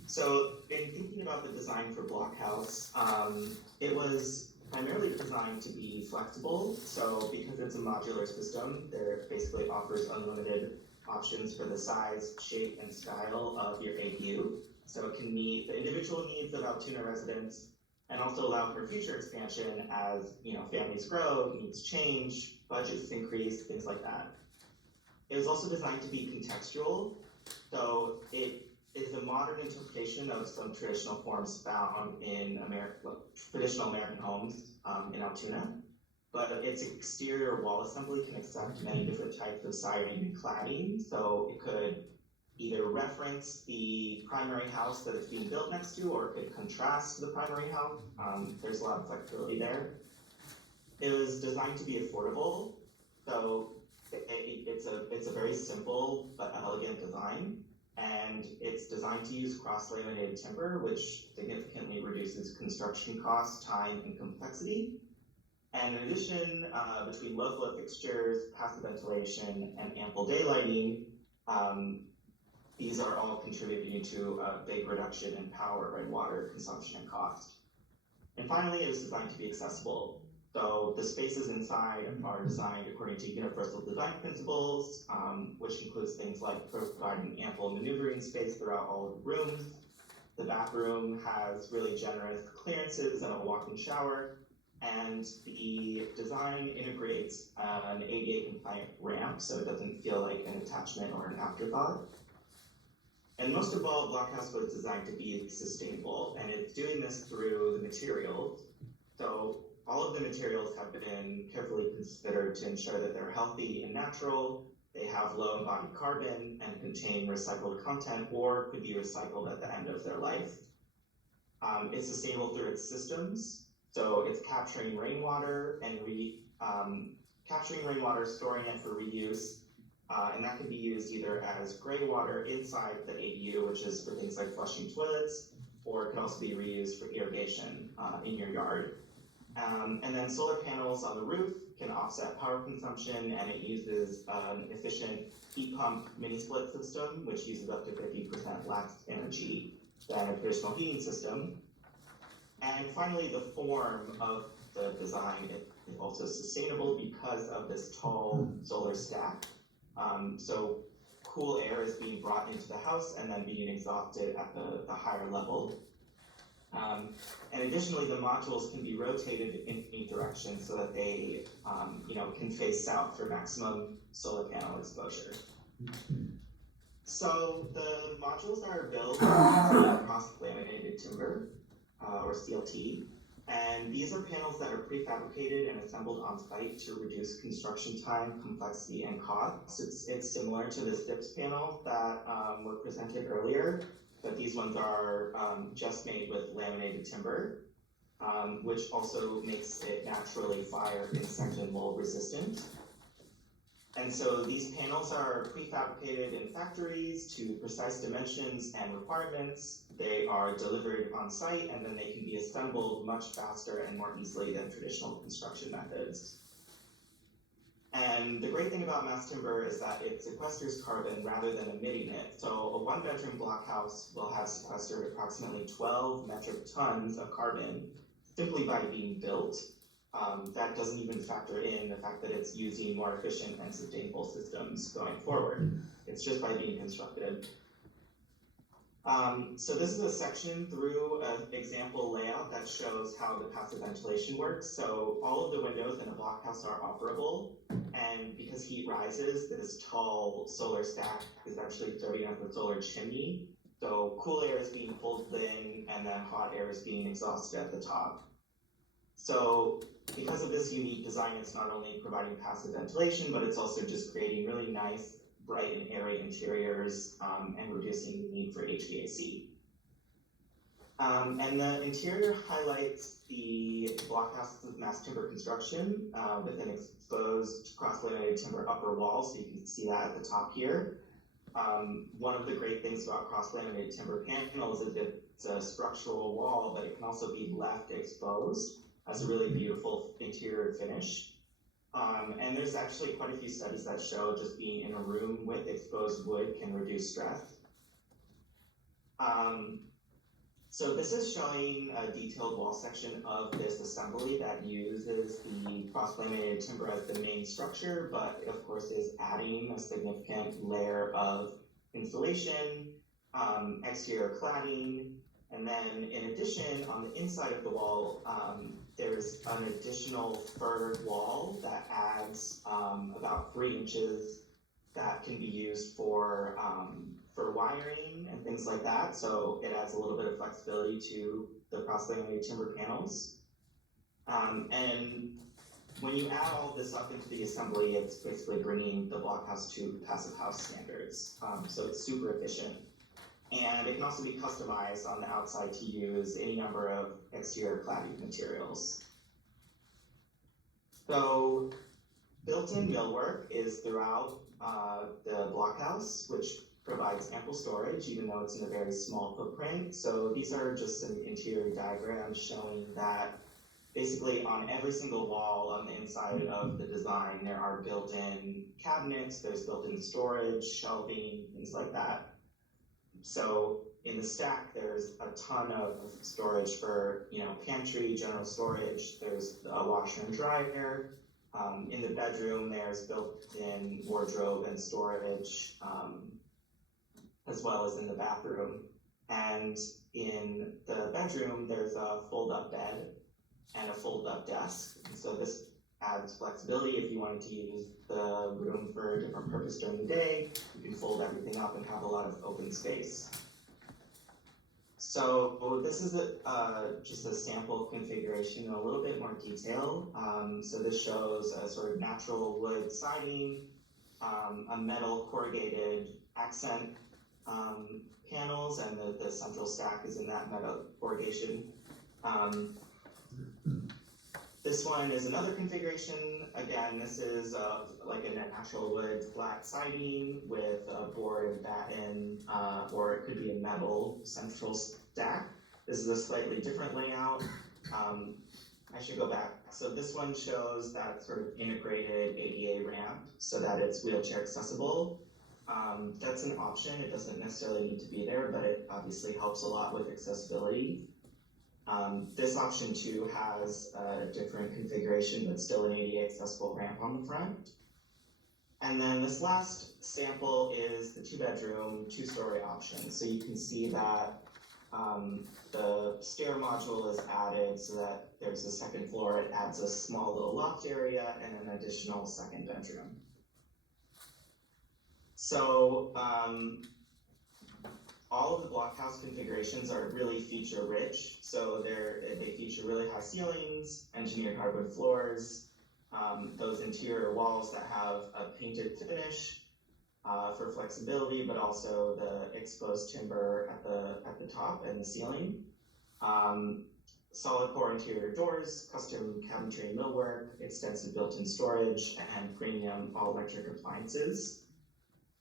So in thinking about the design for Blockhouse, it was primarily designed to be flexible. So because it's a modular system, it basically offers unlimited options for the size, shape, and style of your ADU. So it can meet the individual needs of Altoona residents and also allow for future expansion as families grow, needs change, budgets increase, things like that. It was also designed to be contextual. So it is a modern interpretation of some traditional forms found in traditional American homes in Altoona. But its exterior wall assembly can accept many different types of siding and cladding. So it could either reference the primary house that it's being built next to, or it could contrast the primary house. There's a lot of flexibility there. It was designed to be affordable. So it's a very simple but elegant design, and it's designed to use cross-laminated timber, which significantly reduces construction costs, time, and complexity. And in addition, between low flow fixtures, passive ventilation, and ample daylighting, these are all contributing to a big reduction in power and water consumption and cost. And finally, it is designed to be accessible. So the spaces inside are designed according to universal design principles, which includes things like providing ample maneuvering space throughout all of the rooms. The bathroom has really generous clearances and a walk-in shower, and the design integrates an ADA compliant ramp, so it doesn't feel like an attachment or an afterthought. And most of all, Blockhouse was designed to be sustainable, and it's doing this through the materials. So all of the materials have been carefully considered to ensure that they're healthy and natural, they have low embodied carbon, and contain recycled content or could be recycled at the end of their life. It's sustainable through its systems. So it's capturing rainwater and storing it for reuse, and that can be used either as gray water inside the ADU, which is for things like flushing toilets, or it can also be reused for irrigation in your yard. And then solar panels on the roof can offset power consumption, and it uses an efficient heat pump mini split system, which uses up to 50% less energy than a traditional heating system. And finally, the form of the design is also sustainable because of this tall solar stack. So cool air is being brought into the house and then being exhausted at the higher level. And additionally, the modules can be rotated in any direction so that they can face south for maximum solar panel exposure. So the modules are built using cross-laminated timber, or CLT, and these are panels that are prefabricated and assembled on site to reduce construction time, complexity, and costs. It's similar to the STIPS panels that were presented earlier, but these ones are just made with laminated timber, which also makes it naturally fire, insect, and mold resistant. And so these panels are prefabricated in factories to precise dimensions and requirements. They are delivered on site, and then they can be assembled much faster and more easily than traditional construction methods. And the great thing about mass timber is that it sequesters carbon rather than emitting it. So a one-bedroom blockhouse will have sequestered approximately 12 metric tons of carbon simply by being built. That doesn't even factor in the fact that it's using more efficient and sustainable systems going forward. It's just by being constructed. So this is a section through an example layout that shows how the passive ventilation works. So all of the windows in a blockhouse are operable, and because heat rises, this tall solar stack is actually serving as a solar chimney. So cool air is being pulled in, and then hot air is being exhausted at the top. So because of this unique design, it's not only providing passive ventilation, but it's also just creating really nice, bright and airy interiors and reducing the need for HVAC. And the interior highlights the blockhouse's mass timber construction with an exposed cross-laminated timber upper wall, so you can see that at the top here. One of the great things about cross-laminated timber panels is that it's a structural wall, but it can also be left exposed as a really beautiful interior finish. And there's actually quite a few studies that show just being in a room with exposed wood can reduce stress. So this is showing a detailed wall section of this assembly that uses the cross-laminated timber as the main structure, but of course is adding a significant layer of insulation, exterior cladding, and then in addition, on the inside of the wall, there's an additional furred wall that adds about 3 inches that can be used for wiring and things like that. So it adds a little bit of flexibility to the cross-laminated timber panels. And when you add all this up into the assembly, it's basically bringing the blockhouse to passive house standards. So it's super efficient. And it can also be customized on the outside to use any number of exterior cladding materials. So built-in millwork is throughout the blockhouse, which provides ample storage, even though it's in a very small footprint. So these are just some interior diagrams showing that basically on every single wall on the inside of the design, there are built-in cabinets, there's built-in storage, shelving, things like that. So in the stack, there's a ton of storage for, pantry, general storage. There's a washer and dryer. In the bedroom, there's built-in wardrobe and storage, as well as in the bathroom. And in the bedroom, there's a fold-up bed and a fold-up desk. And so this adds flexibility if you wanted to use the room for a different purpose during the day. You can fold everything up and have a lot of open space. So this is just a sample configuration in a little bit more detail. So this shows a sort of natural wood siding, a metal corrugated accent panels, and the central stack is in that metal corrugation. This one is another configuration. Again, this is like a natural wood flat siding with a board and batten, or it could be a metal central stack. This is a slightly different layout. I should go back. So this one shows that sort of integrated ADA ramp so that it's wheelchair accessible. That's an option. It doesn't necessarily need to be there, but it obviously helps a lot with accessibility. This option too has a different configuration, but still an ADA accessible ramp on the front. And then this last sample is the 2-bedroom, 2-story option. So you can see that the stair module is added so that there's a second floor. It adds a small little loft area and an additional second bedroom. So all of the blockhouse configurations are really feature rich. So they feature really high ceilings, engineered hardwood floors, those interior walls that have a painted finish for flexibility, but also the exposed timber at the top and the ceiling. Solid core interior doors, custom cabinetry and millwork, extensive built-in storage, and premium all-electric appliances.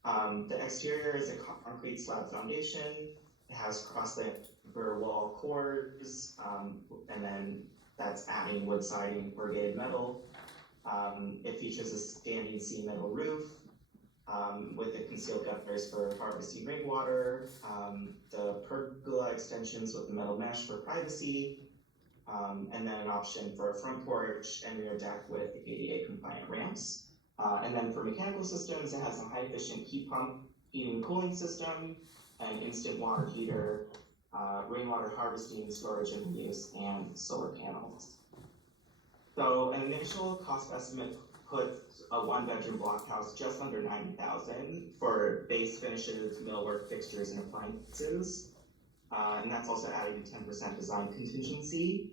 The exterior is a concrete slab foundation. It has cross-layer wall cores, and then that's adding wood siding, corrugated metal. It features a standing seam metal roof with the concealed gutters for harvesting rainwater, the pergola extensions with the metal mesh for privacy, and then an option for a front porch and rear deck with ADA compliant ramps. And then for mechanical systems, it has a high efficient heat pump, heating and cooling system, an instant water heater, rainwater harvesting, storage and reuse, and solar panels. So an initial cost estimate puts a 1-bedroom blockhouse just under $90,000 for base finishes, millwork, fixtures, and appliances. And that's also adding a 10% design contingency.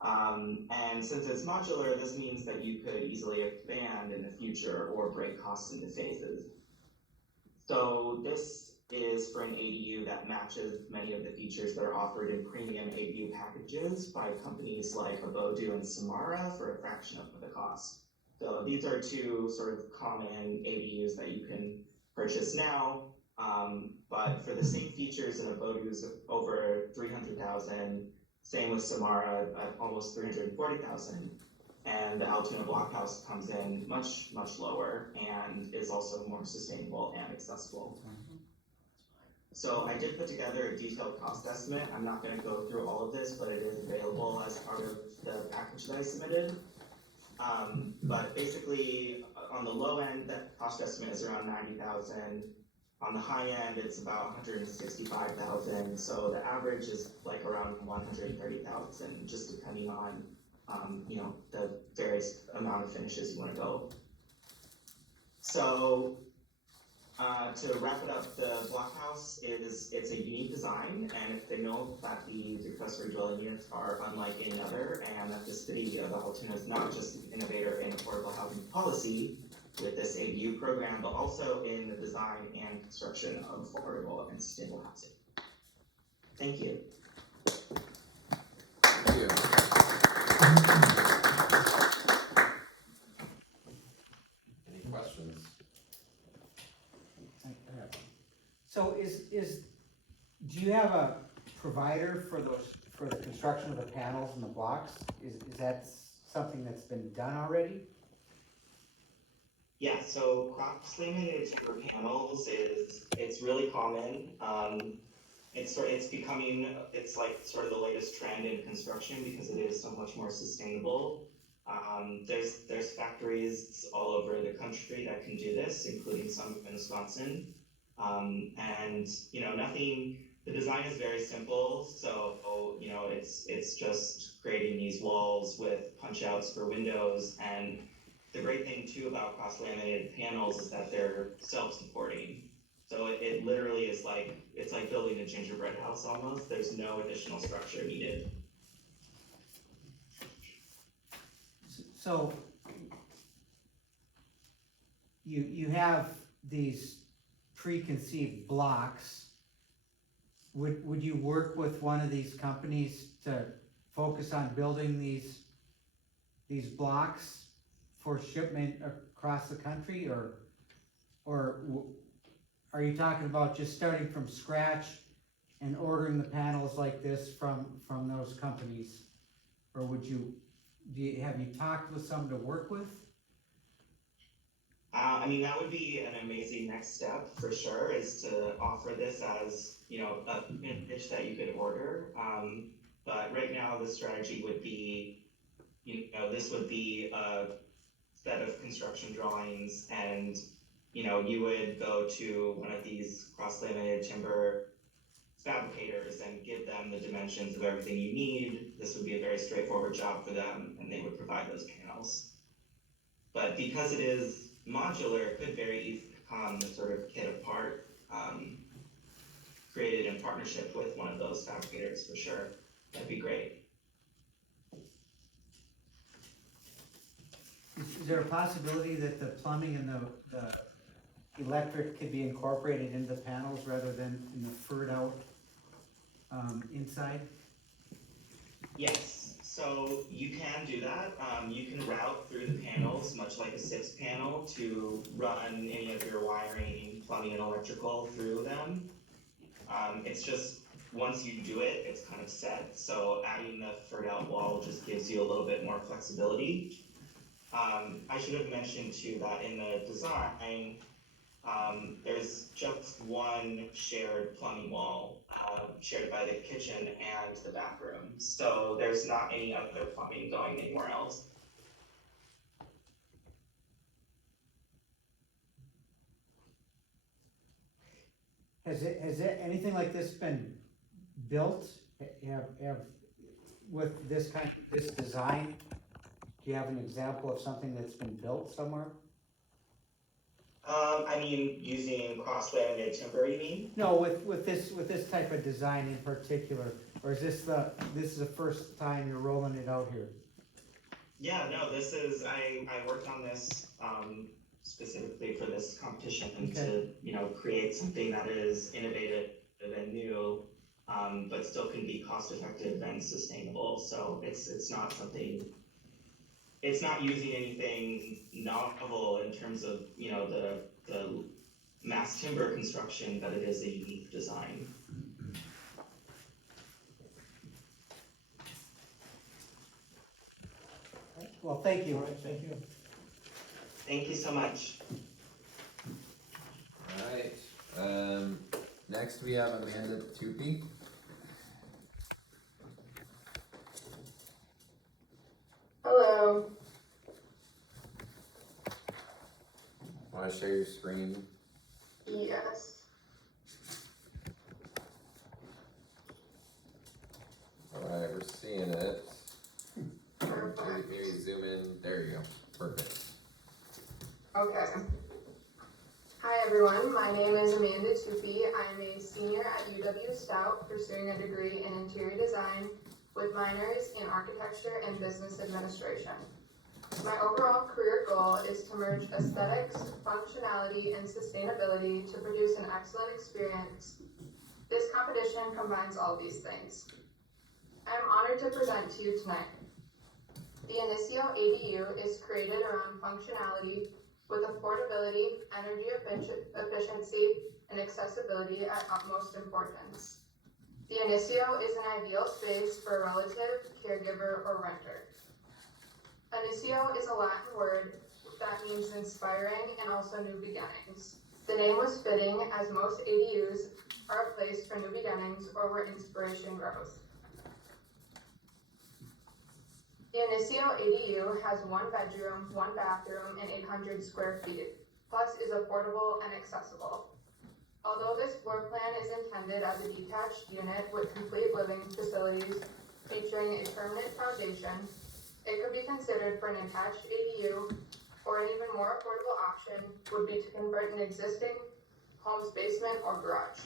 And since it's modular, this means that you could easily expand in the future or break costs into phases. So this is for an ADU that matches many of the features that are offered in premium ADU packages by companies like Abodu and Samara for a fraction of the cost. So these are two sort of common ADUs that you can purchase now, but for the same features in Abodu's over $300,000, same with Samara at almost $340,000, and the Altoona blockhouse comes in much, much lower and is also more sustainable and accessible. So I did put together a detailed cost estimate. I'm not going to go through all of this, but it is available as part of the package that I submitted. But basically, on the low end, that cost estimate is around $90,000. On the high end, it's about $165,000. So the average is like around $130,000, just depending on the various amount of finishes you want to go. So to wrap it up, the blockhouse it's a unique design, and they know that the accessory dwelling units are unlike any other, and that the city of Altoona is not just an innovator in affordable housing policy with this ADU program, but also in the design and construction of affordable and sustainable housing. Thank you. Thank you. do you have a provider for the construction of the panels and the blocks? Is that something that's been done already? Yeah, so cross-laminated timber panels it's really common. It's becoming, it's like sort of the latest trend in construction because it is so much more sustainable. There's factories all over the country that can do this, including some in Wisconsin. And the design is very simple. So, it's just creating these walls with punch outs for windows. And the great thing too about cross-laminated panels is that they're self-supporting. So it literally is it's like building a gingerbread house almost. There's no additional structure needed. So you have these preconceived blocks. Would you work with one of these companies to focus on building these blocks for shipment across the country, or are you talking about just starting from scratch and ordering the panels like this from those companies? Or have you talked with some to work with? That would be an amazing next step for sure, is to offer this as, a pitch that you could order. But right now the strategy would be, this would be a set of construction drawings, and you would go to one of these cross-laminated timber fabricators and give them the dimensions of everything you need. This would be a very straightforward job for them, and they would provide those panels. But because it is modular, it could very easily become the sort of kit apart, created in partnership with one of those fabricators for sure. That'd be great. Is there a possibility that the plumbing and the electric could be incorporated into the panels rather than in the furred out inside? Yes, so you can do that. You can route through the panels, much like a 6-panel, to run any of your wiring, plumbing, and electrical through them. It's just, once you do it, it's kind of set. So adding the furred out wall just gives you a little bit more flexibility. I should have mentioned too that in the design, there's just one shared plumbing wall, shared by the kitchen and the bathroom. So there's not any other plumbing going anywhere else. Has anything like this been built? With this design, do you have an example of something that's been built somewhere? Using cross-laminated timber, you mean? No, with this type of design in particular, or is this the first time you're rolling it out here? Yeah, no, I worked on this specifically for this competition to create something that is innovative and new, but still can be cost-effective and sustainable. So it's not something. It's not using anything novel in terms of the mass timber construction, but it is a unique design. Well, thank you. All right, thank you. Thank you so much. Alright, next we have Amanda Tupy. Hello. Wanna share your screen? Yes. Alright, we're seeing it. Perfect. Maybe zoom in, there you go, perfect. Okay. Hi everyone, my name is Amanda Tupy. I'm a senior at UW Stout pursuing a degree in interior design with minors in architecture and business administration. My overall career goal is to merge aesthetics, functionality, and sustainability to produce an excellent experience. This competition combines all these things. I am honored to present to you tonight. The Inicio ADU is created around functionality with affordability, energy efficiency, and accessibility at utmost importance. The initio is an ideal space for a relative, caregiver, or renter. Initio is a Latin word that means inspiring and also new beginnings. The name was fitting as most ADUs are a place for new beginnings or where inspiration grows. The Initio ADU has 1 bedroom, 1 bathroom, and 800 square feet, plus is affordable and accessible. Although this floor plan is intended as a detached unit with complete living facilities featuring a permanent foundation, it could be considered for an attached ADU, or an even more affordable option would be to convert an existing home's basement or garage.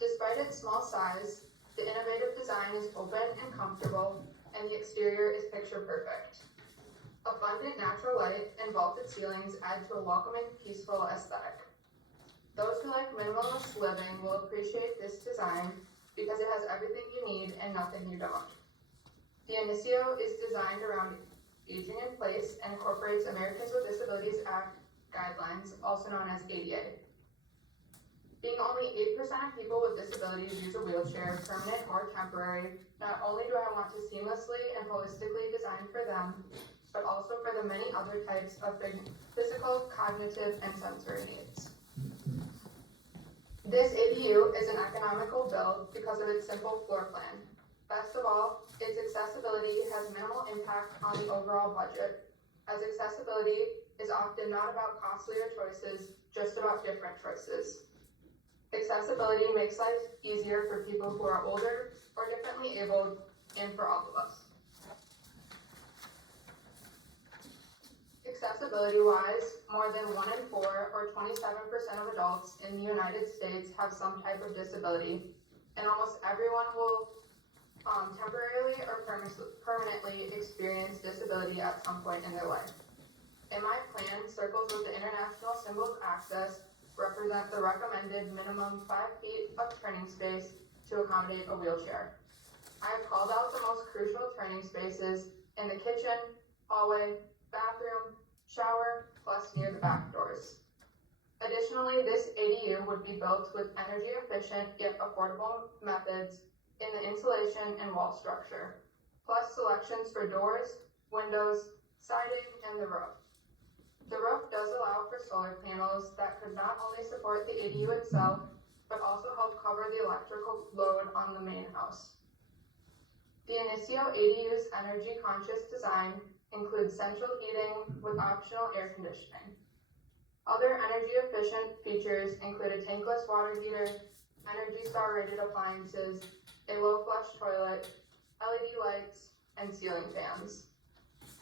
Despite its small size, the innovative design is open and comfortable, and the exterior is picture perfect. Abundant natural light and vaulted ceilings add to a welcoming, peaceful aesthetic. Those who like minimalist living will appreciate this design because it has everything you need and nothing you don't. The Initio is designed around aging in place and incorporates Americans with Disabilities Act guidelines, also known as ADA. Being only 8% of people with disabilities use a wheelchair, permanent or temporary, not only do I want to seamlessly and holistically design for them, but also for the many other types of physical, cognitive, and sensory needs. This ADU is an economical build because of its simple floor plan. Best of all, its accessibility has minimal impact on the overall budget, as accessibility is often not about costlier choices, just about different choices. Accessibility makes life easier for people who are older or differently abled, and for all of us. Accessibility-wise, more than 1 in 4, or 27% of adults in the United States have some type of disability, and almost everyone will temporarily or permanently experience disability at some point in their life. In my plan, circles with the international symbol of access represent the recommended minimum 5 feet of turning space to accommodate a wheelchair. I have called out the most crucial turning spaces in the kitchen, hallway, bathroom, shower, plus near the back doors. Additionally, this ADU would be built with energy efficient yet affordable methods in the insulation and wall structure, plus selections for doors, windows, siding, and the roof. The roof does allow for solar panels that could not only support the ADU itself, but also help cover the electrical load on the main house. The Initio ADU's energy-conscious design includes central heating with optional air conditioning. Other energy-efficient features include a tankless water heater, Energy Star rated appliances, a low flush toilet, LED lights, and ceiling fans.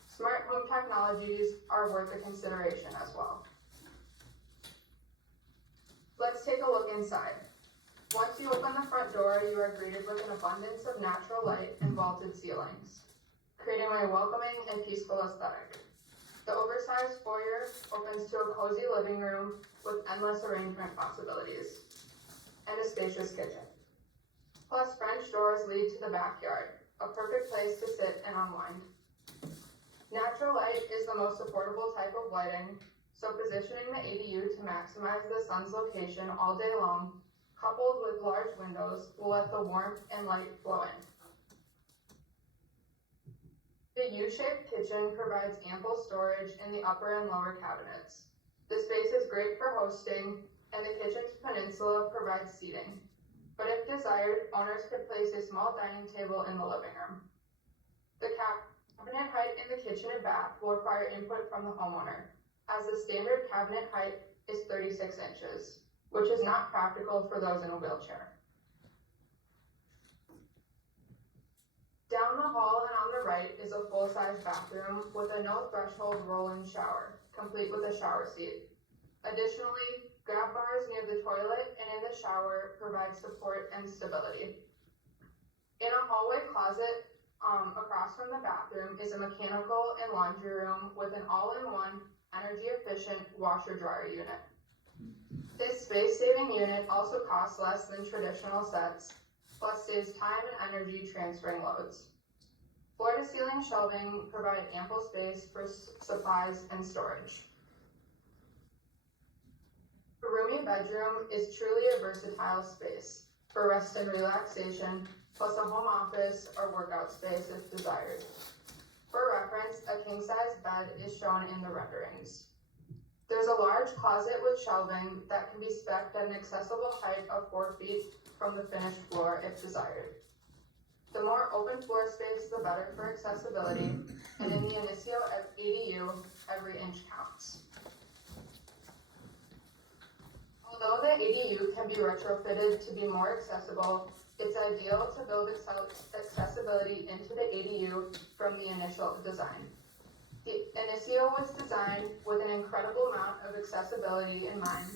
Smart home technologies are worth a consideration as well. Let's take a look inside. Once you open the front door, you are greeted with an abundance of natural light and vaulted ceilings, creating a welcoming and peaceful aesthetic. The oversized foyer opens to a cozy living room with endless arrangement possibilities, and a spacious kitchen. Plus, French doors lead to the backyard, a perfect place to sit and unwind. Natural light is the most affordable type of lighting, so positioning the ADU to maximize the sun's location all day long, coupled with large windows, will let the warmth and light flow in. The U-shaped kitchen provides ample storage in the upper and lower cabinets. The space is great for hosting, and the kitchen's peninsula provides seating. But if desired, owners could place a small dining table in the living room. The cabinet height in the kitchen and bath will require input from the homeowner, as the standard cabinet height is 36 inches, which is not practical for those in a wheelchair. Down the hall and on the right is a full-size bathroom with a no-threshold roll-in shower, complete with a shower seat. Additionally, grab bars near the toilet and in the shower provide support and stability. In a hallway closet across from the bathroom is a mechanical and laundry room with an all-in-one energy-efficient washer-dryer unit. This space-saving unit also costs less than traditional sets, plus saves time and energy transferring loads. Floor-to-ceiling shelving provide ample space for supplies and storage. The room roomy bedroom is truly a versatile space for rest and relaxation, plus a home office or workout space if desired. For reference, a king-size bed is shown in the renderings. There's a large closet with shelving that can be spec'd at an accessible height of 4 feet from the finished floor if desired. The more open floor space, the better for accessibility, and in the Initio ADU, every inch counts. Although the ADU can be retrofitted to be more accessible, it's ideal to build accessibility into the ADU from the initial design. The Initio was designed with an incredible amount of accessibility in mind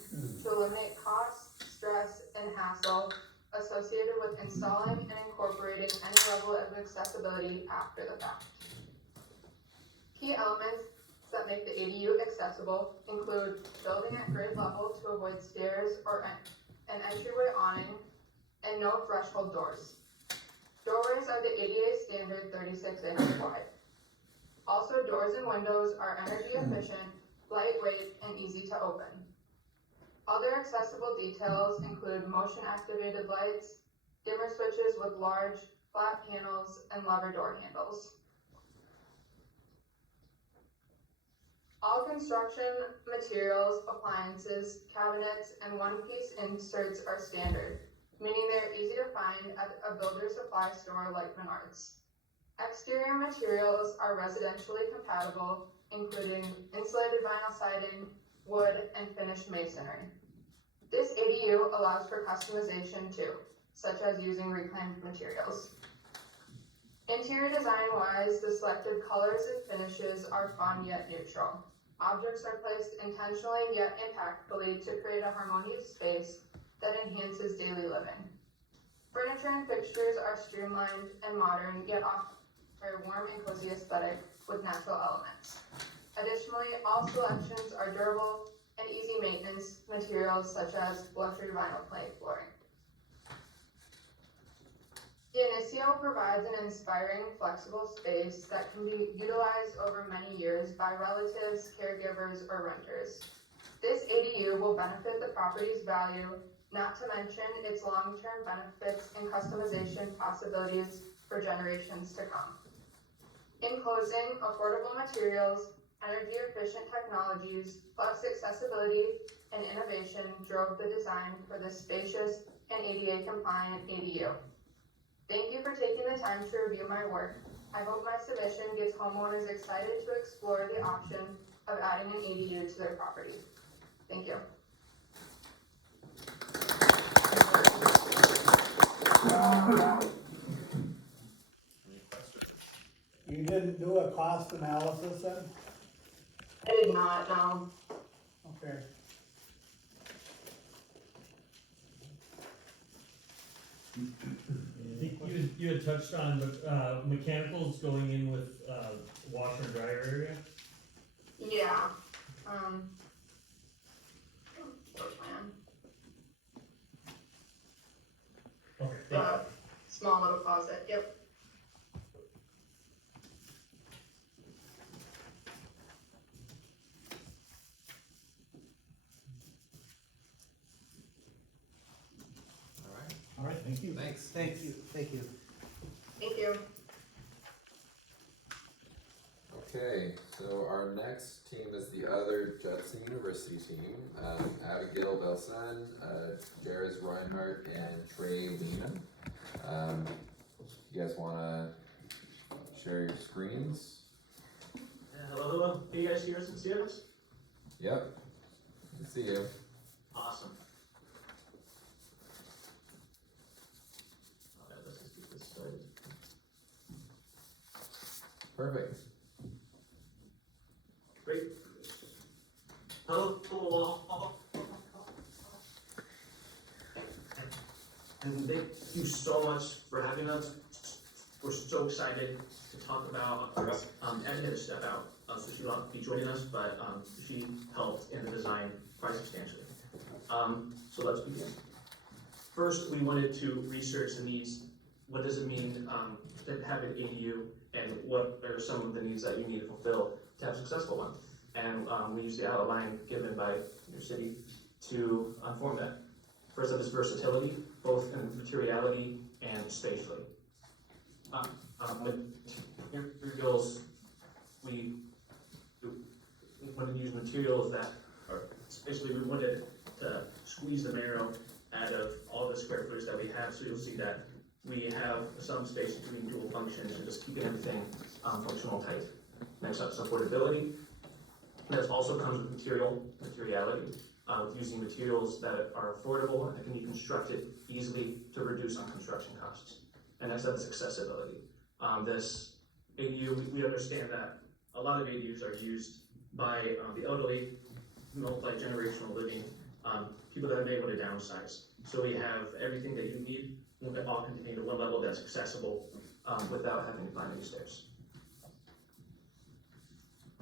to eliminate cost, stress, and hassle associated with installing and incorporating any level of accessibility after the fact. Key elements that make the ADU accessible include building at grade level to avoid stairs or an entryway awning, and no threshold doors. Doorways are the ADA standard 36 inches wide. Also, doors and windows are energy efficient, lightweight, and easy to open. Other accessible details include motion activated lights, dimmer switches with large flat panels, and lever door handles. All construction materials, appliances, cabinets, and one-piece inserts are standard, meaning they're easy to find at a builder supply store like Menards. Exterior materials are residentially compatible, including insulated vinyl siding, wood, and finished masonry. This ADU allows for customization too, such as using reclaimed materials. Interior design-wise, the selected colors and finishes are fun yet neutral. Objects are placed intentionally yet impactfully to create a harmonious space that enhances daily living. Furniture and fixtures are streamlined and modern, yet offer a warm and cozy aesthetic with natural elements. Additionally, all selections are durable and easy maintenance materials such as luxury vinyl plank flooring. The Initio provides an inspiring, flexible space that can be utilized over many years by relatives, caregivers, or renters. This ADU will benefit the property's value, not to mention its long-term benefits and customization possibilities for generations to come. In closing, affordable materials, energy-efficient technologies, plus accessibility and innovation drove the design for this spacious and ADA-compliant ADU. Thank you for taking the time to review my work. I hope my submission gets homeowners excited to explore the option of adding an ADU to their property. Thank you. You didn't do a cost analysis then? I did not, no. Okay. I think you had touched on the mechanicals going in with washer and dryer area. Yeah. Floor plan. Okay. Small little closet, yep. All right, thank you. Thanks. Thank you, thank you. Thank you. Okay, so our next team is the other Judson University team. Abigail Belson, Jairus Reinhardt, and Trey Lehman. You guys wanna share your screens? Hello, hello. Can you guys hear us and see us? Yep, I see you. Awesome. Alright, let's just get this started. Perfect. Great. Hello. And thank you so much for having us. We're so excited to talk about, Abby had to step out, so she will not be joining us, but she helped in the design quite substantially. So let's begin. First, we wanted to research the needs. What does it mean to have an ADU, and what are some of the needs that you need to fulfill to have a successful one? And we used the outline given by your city to inform that. First up is versatility, both in materiality and spatially. Materials, we want to use materials that are, basically we wanted to squeeze the marrow out of all the square footage that we have, so you'll see that we have some space between dual functions and just keeping everything functional tight. Next up, supportability. This also comes with materiality, using materials that are affordable and that can be constructed easily to reduce on construction costs. And next up is accessibility. This ADU, we understand that a lot of ADUs are used by the elderly, multi-generational living, people that are able to downsize. So we have everything that you need, all contained at one level that's accessible without having to climb any stairs.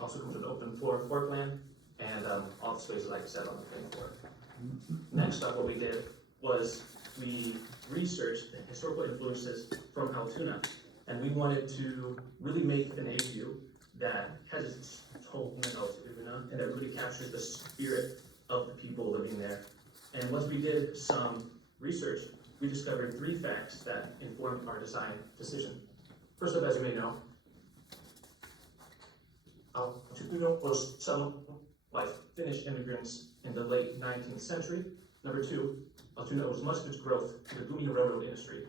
Also comes with an open floor plan and all the spaces, like I said, on the main floor. Next up, what we did was we researched the historical influences from Altoona, and we wanted to really make an ADU that has its home in Altoona and that really captures the spirit of the people living there. And once we did some research, we discovered 3 facts that informed our design decision. First up, as you may know, Altoona was settled by Finnish immigrants in the late 19th century. Number 2, Altoona owes much of its growth to the booming railroad industry.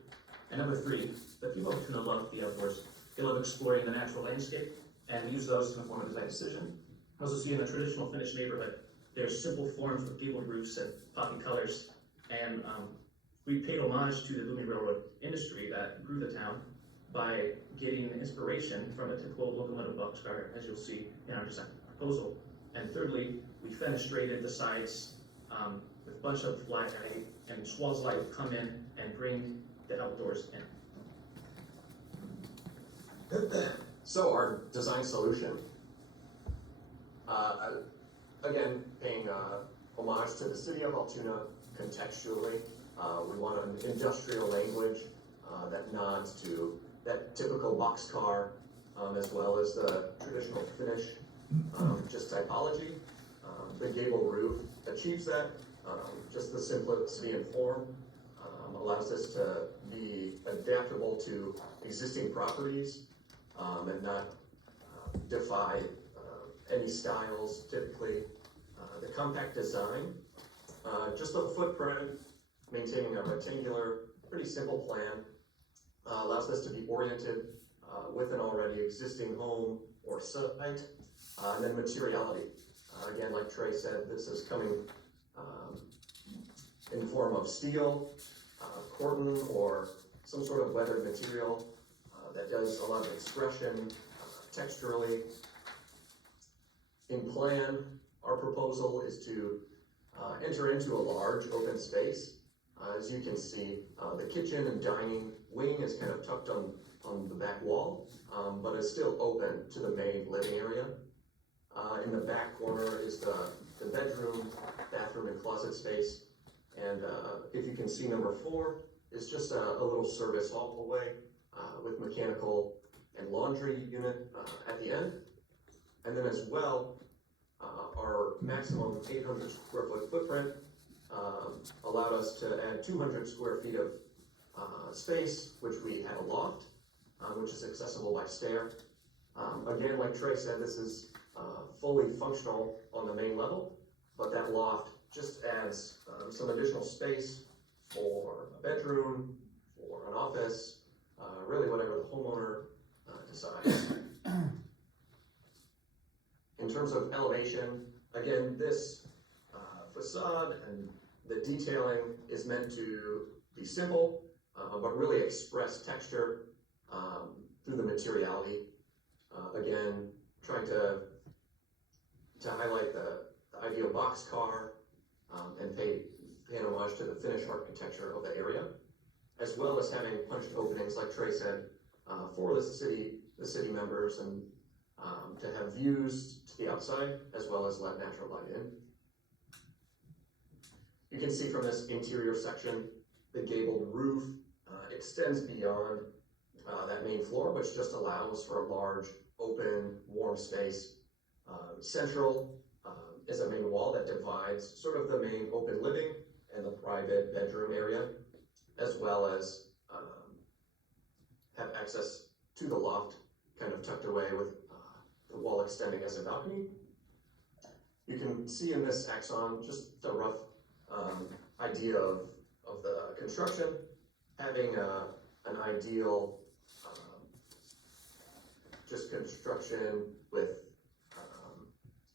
And number 3, the people of Altoona love the outdoors. They love exploring the natural landscape and use those to inform a design decision. Also see in the traditional Finnish neighborhood, there's simple forms with gabled roofs and poppy colors. And we paid homage to the booming railroad industry that grew the town by getting inspiration from a typical locomotive boxcar, as you'll see in our design proposal. And thirdly, we fenestrated the sides with a bunch of light, and swells of light would come in and bring the outdoors in. So our design solution, again, paying homage to the city of Altoona contextually. We want an industrial language that nods to that typical boxcar, as well as the traditional Finnish just typology. The gable roof achieves that. Just the simplicity and form allows us to be adaptable to existing properties and not defy any styles typically. The compact design, just the footprint, maintaining a rectangular, pretty simple plan, allows us to be oriented with an already existing home or site. And then materiality. Again, like Trey said, this is coming in the form of steel, corten, or some sort of weathered material that does a lot of expression texturally. In plan, our proposal is to enter into a large open space. As you can see, the kitchen and dining wing is kind of tucked on the back wall, but is still open to the main living area. In the back corner is the bedroom, bathroom, and closet space. And if you can see, number 4 is just a little service hallway with mechanical and laundry unit at the end. And then as well, our maximum 800 square foot footprint allowed us to add 200 square feet of space, which we had a loft, which is accessible by stair. Again, like Trey said, this is fully functional on the main level, but that loft just adds some additional space for a bedroom, for an office, really whatever the homeowner decides. In terms of elevation, again, this facade and the detailing is meant to be simple, but really express texture through the materiality. Again, trying to highlight the ideal boxcar and pay homage to the Finnish architecture of the area, as well as having punched openings, like Trey said, for the city members, and to have views to the outside, as well as let natural light in. You can see from this interior section, the gabled roof extends beyond that main floor, which just allows for a large, open, warm space. Central is a main wall that divides sort of the main open living and the private bedroom area, as well as have access to the loft, kind of tucked away with the wall extending as a balcony. You can see in this axon just the rough idea of the construction, having an ideal just construction with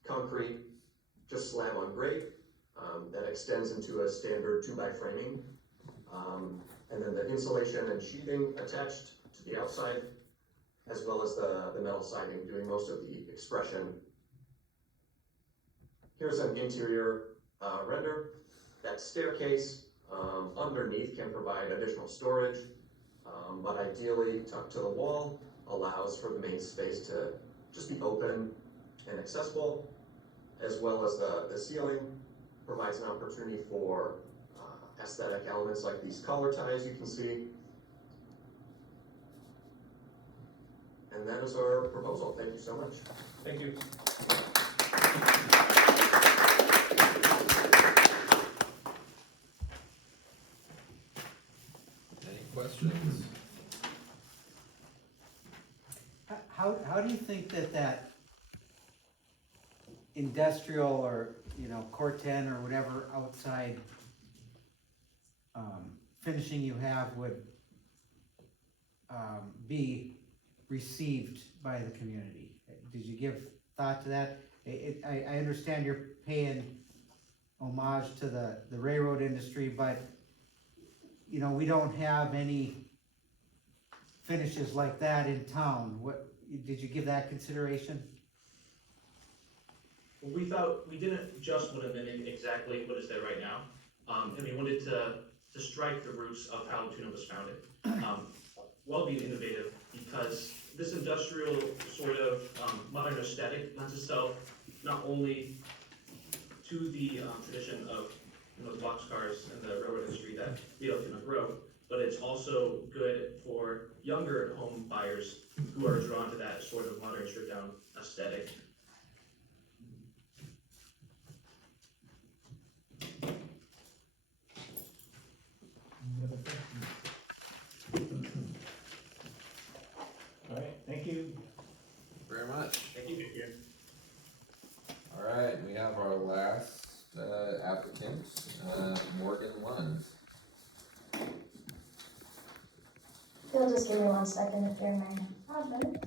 concrete, just slab on grade, that extends into a standard 2x framing. And then the insulation and sheathing attached to the outside, as well as the metal siding doing most of the expression. Here's an interior render. That staircase underneath can provide additional storage, but ideally tucked to the wall allows for the main space to just be open and accessible, as well as the ceiling provides an opportunity for aesthetic elements like these collar ties you can see. And that is our proposal. Thank you so much. Thank you. Any questions? How do you think that industrial or, Core 10 or whatever outside finishing you have would be received by the community? Did you give thought to that? I understand you're paying homage to the railroad industry, but we don't have any finishes like that in town. What did you give that consideration? Well, we thought we didn't just want to mimic exactly what is there right now, and we wanted to strike the roots of how Altoona was founded, while being innovative, because this industrial sort of modern aesthetic lends itself not only to the tradition of the boxcars and the railroad industry that made Altoona grow, but it's also good for younger home buyers who are drawn to that sort of modern stripped down aesthetic. All right, thank you. Very much. Thank you, Victor. All right, we have our last applicant, Morgan Lund. You'll just give me 1 second if you're in my husband.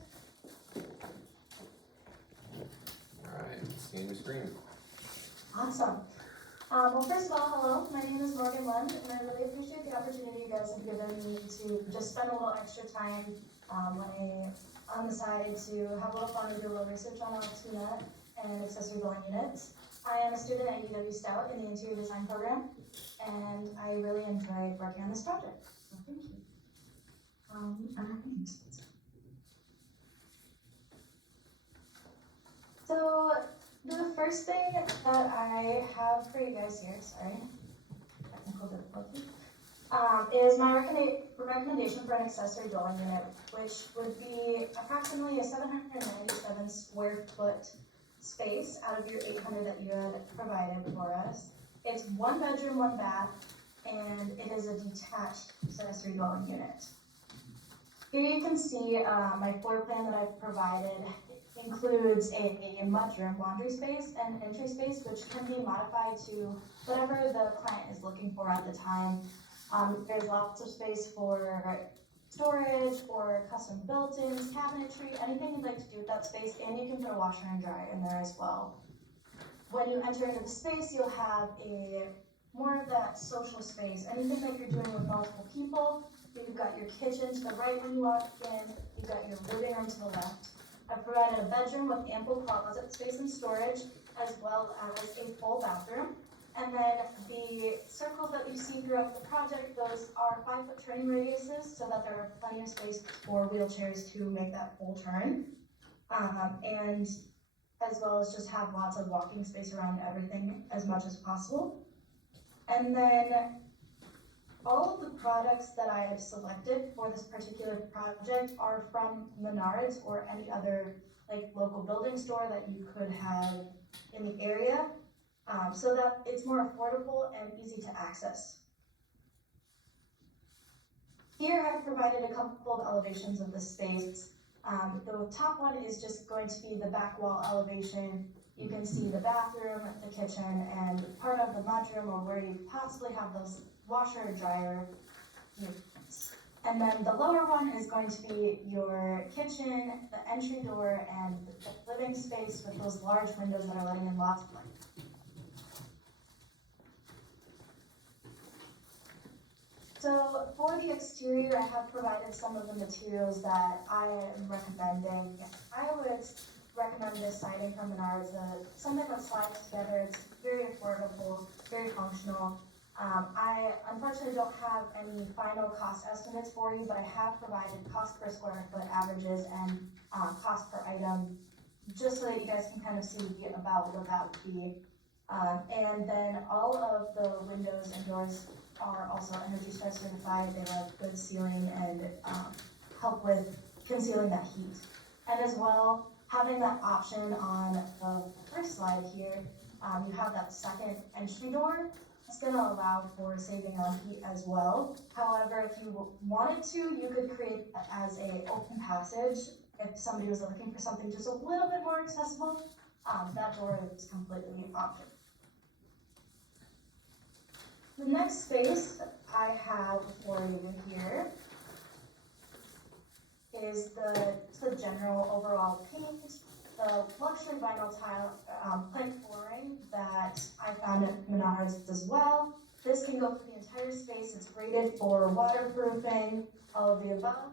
All right, scan your screen. Awesome. Well, first of all, hello. My name is Morgan Lund, and I really appreciate the opportunity you guys have given me to just spend a little extra time on the side to have a little fun and do a little research on Altoona and Accessory Dwelling Units. I am a student at UW Stout in the interior design program, and I really enjoyed working on this project. So thank you. So the first thing that I have for you guys here, sorry, technical difficulty, is my recommendation for an accessory dwelling unit, which would be approximately a 797 square foot space out of your 800 that you had provided for us. It's 1 bedroom, 1 bath, and it is a detached accessory dwelling unit. Here you can see my floor plan that I've provided includes a mudroom, laundry space, and entry space, which can be modified to whatever the client is looking for at the time. There's lots of space for storage, for custom built-ins, cabinetry, anything you'd like to do with that space, and you can put a washer and dryer in there as well. When you enter into the space, you'll have more of that social space, anything that you're doing with multiple people. You've got your kitchen to the right when you walk in, you've got your living room to the left. I've provided a bedroom with ample closet space and storage, as well as a full bathroom. And then the circles that you see throughout the project, those are 5-foot turning radiuses so that there are plenty of space for wheelchairs to make that full turn. And as well as just have lots of walking space around everything as much as possible. And then all of the products that I have selected for this particular project are from Menards or any other like local building store that you could have in the area, so that it's more affordable and easy to access. Here I've provided a couple of elevations of the space. The top one is just going to be the back wall elevation. You can see the bathroom, the kitchen, and part of the mudroom, or where you possibly have those washer and dryer units. And then the lower one is going to be your kitchen, the entry door, and the living space with those large windows that are letting in lots of light. So for the exterior, I have provided some of the materials that I am recommending. I would recommend this siding from Menards, something that slides together. It's very affordable, very functional. I unfortunately don't have any final cost estimates for you, but I have provided cost per square foot averages and cost per item, just so that you guys can kind of see about what that would be. And then all of the windows and doors are also Energy Star certified. They have good sealing and help with concealing that heat. And as well, having that option on the first slide here, you have that second entry door. It's going to allow for saving on heat as well. However, if you wanted to, you could create as an open passage. If somebody was looking for something just a little bit more accessible, that door is completely optional. The next space I have for you here is the general overall paint, the luxury vinyl tile plank flooring that I found at Menards as well. This can go for the entire space. It's rated for waterproofing, all of the above.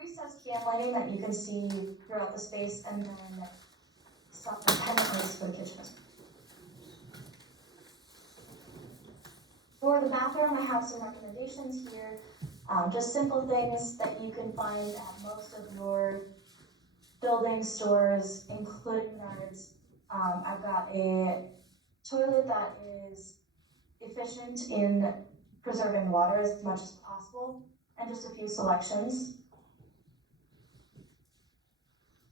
Recessed can lighting that you can see throughout the space, and then some pendant lights for the kitchen as well. For the bathroom, I have some recommendations here. Just simple things that you can find at most of your building stores, including Menards. I've got a toilet that is efficient in preserving water as much as possible, and just a few selections.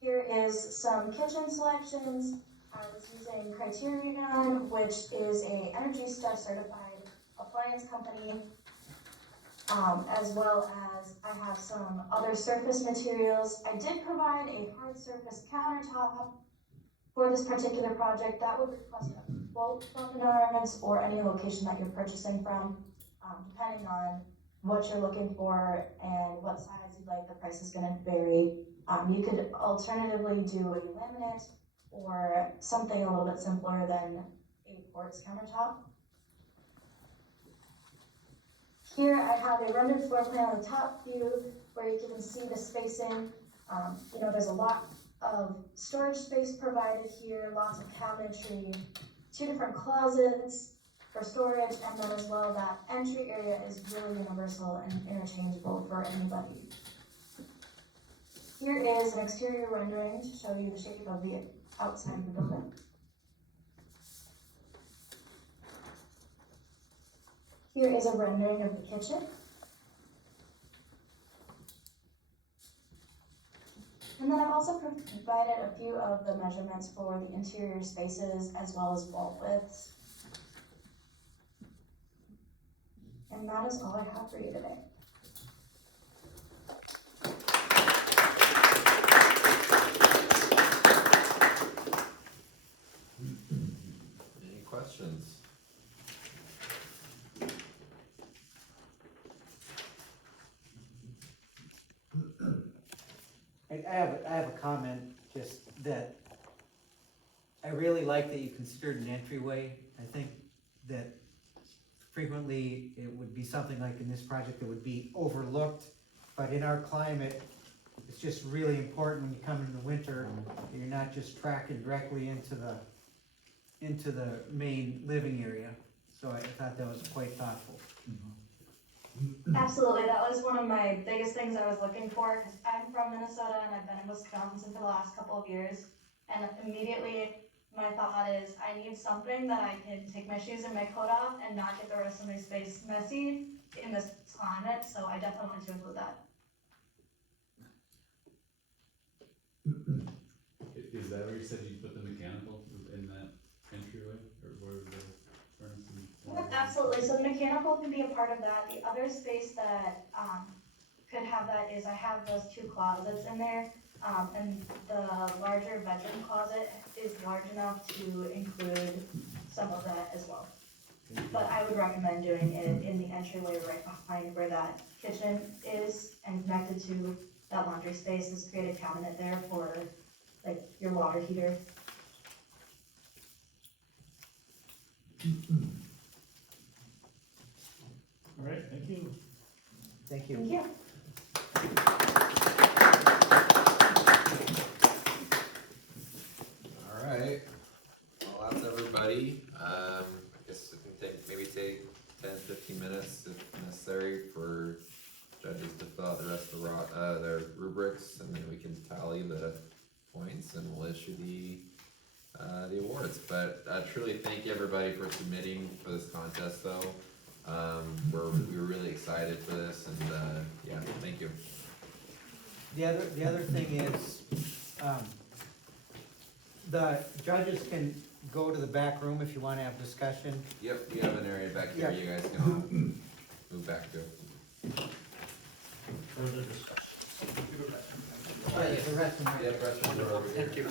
Here is some kitchen selections. I was using Criterion, which is a Energy Star certified appliance company, as well as I have some other surface materials. I did provide a hard surface countertop for this particular project. That would request a quote from Menards or any location that you're purchasing from, depending on what you're looking for and what size you'd like. The price is going to vary. You could alternatively do a laminate or something a little bit simpler than a quartz countertop. Here I have a rendered floor plan on the top view where you can see the spacing. There's a lot of storage space provided here, lots of cabinetry, 2 different closets for storage, and then as well that entry area is really universal and interchangeable for anybody. Here is an exterior rendering to show you the shape of the outside of the building. Here is a rendering of the kitchen. And then I've also provided a few of the measurements for the interior spaces as well as wall widths. And that is all I have for you today. Any questions? I have a comment, just that I really like that you considered an entryway. I think that frequently it would be something like in this project that would be overlooked, but in our climate, it's just really important when you come in the winter, and you're not just tracking directly into the main living area. So I thought that was quite thoughtful. Absolutely, that was one of my biggest things I was looking for, because I'm from Minnesota and I've been in Wisconsin for the last couple of years, and immediately my thought is I need something that I can take my shoes and my coat off and not get the rest of my space messy in this climate, so I definitely wanted to include that. that where you said you put the mechanical in that entryway, or where the furnace and? Yep, absolutely, so the mechanical can be a part of that. The other space that, could have that is I have those two closets in there. And the larger bedroom closet is large enough to include some of that as well. But I would recommend doing it in the entryway right behind where that kitchen is and connected to that laundry space. Just create a cabinet there for like your water heater. All right, thank you. Thank you. Thank you. Alright, well, that's everybody. I guess we can take 10-15 minutes if necessary for judges to fill out the rest of their rubrics, and then we can tally the points and we'll issue the awards. But truly thank you everybody for submitting for this contest though. We were really excited for this, and yeah, thank you. The other thing is, the judges can go to the back room if you wanna have discussion. Yep, we have an area back here Yep. you guys can move back to. Further discussion. The rest of my. Yep, rest of the- Thank you.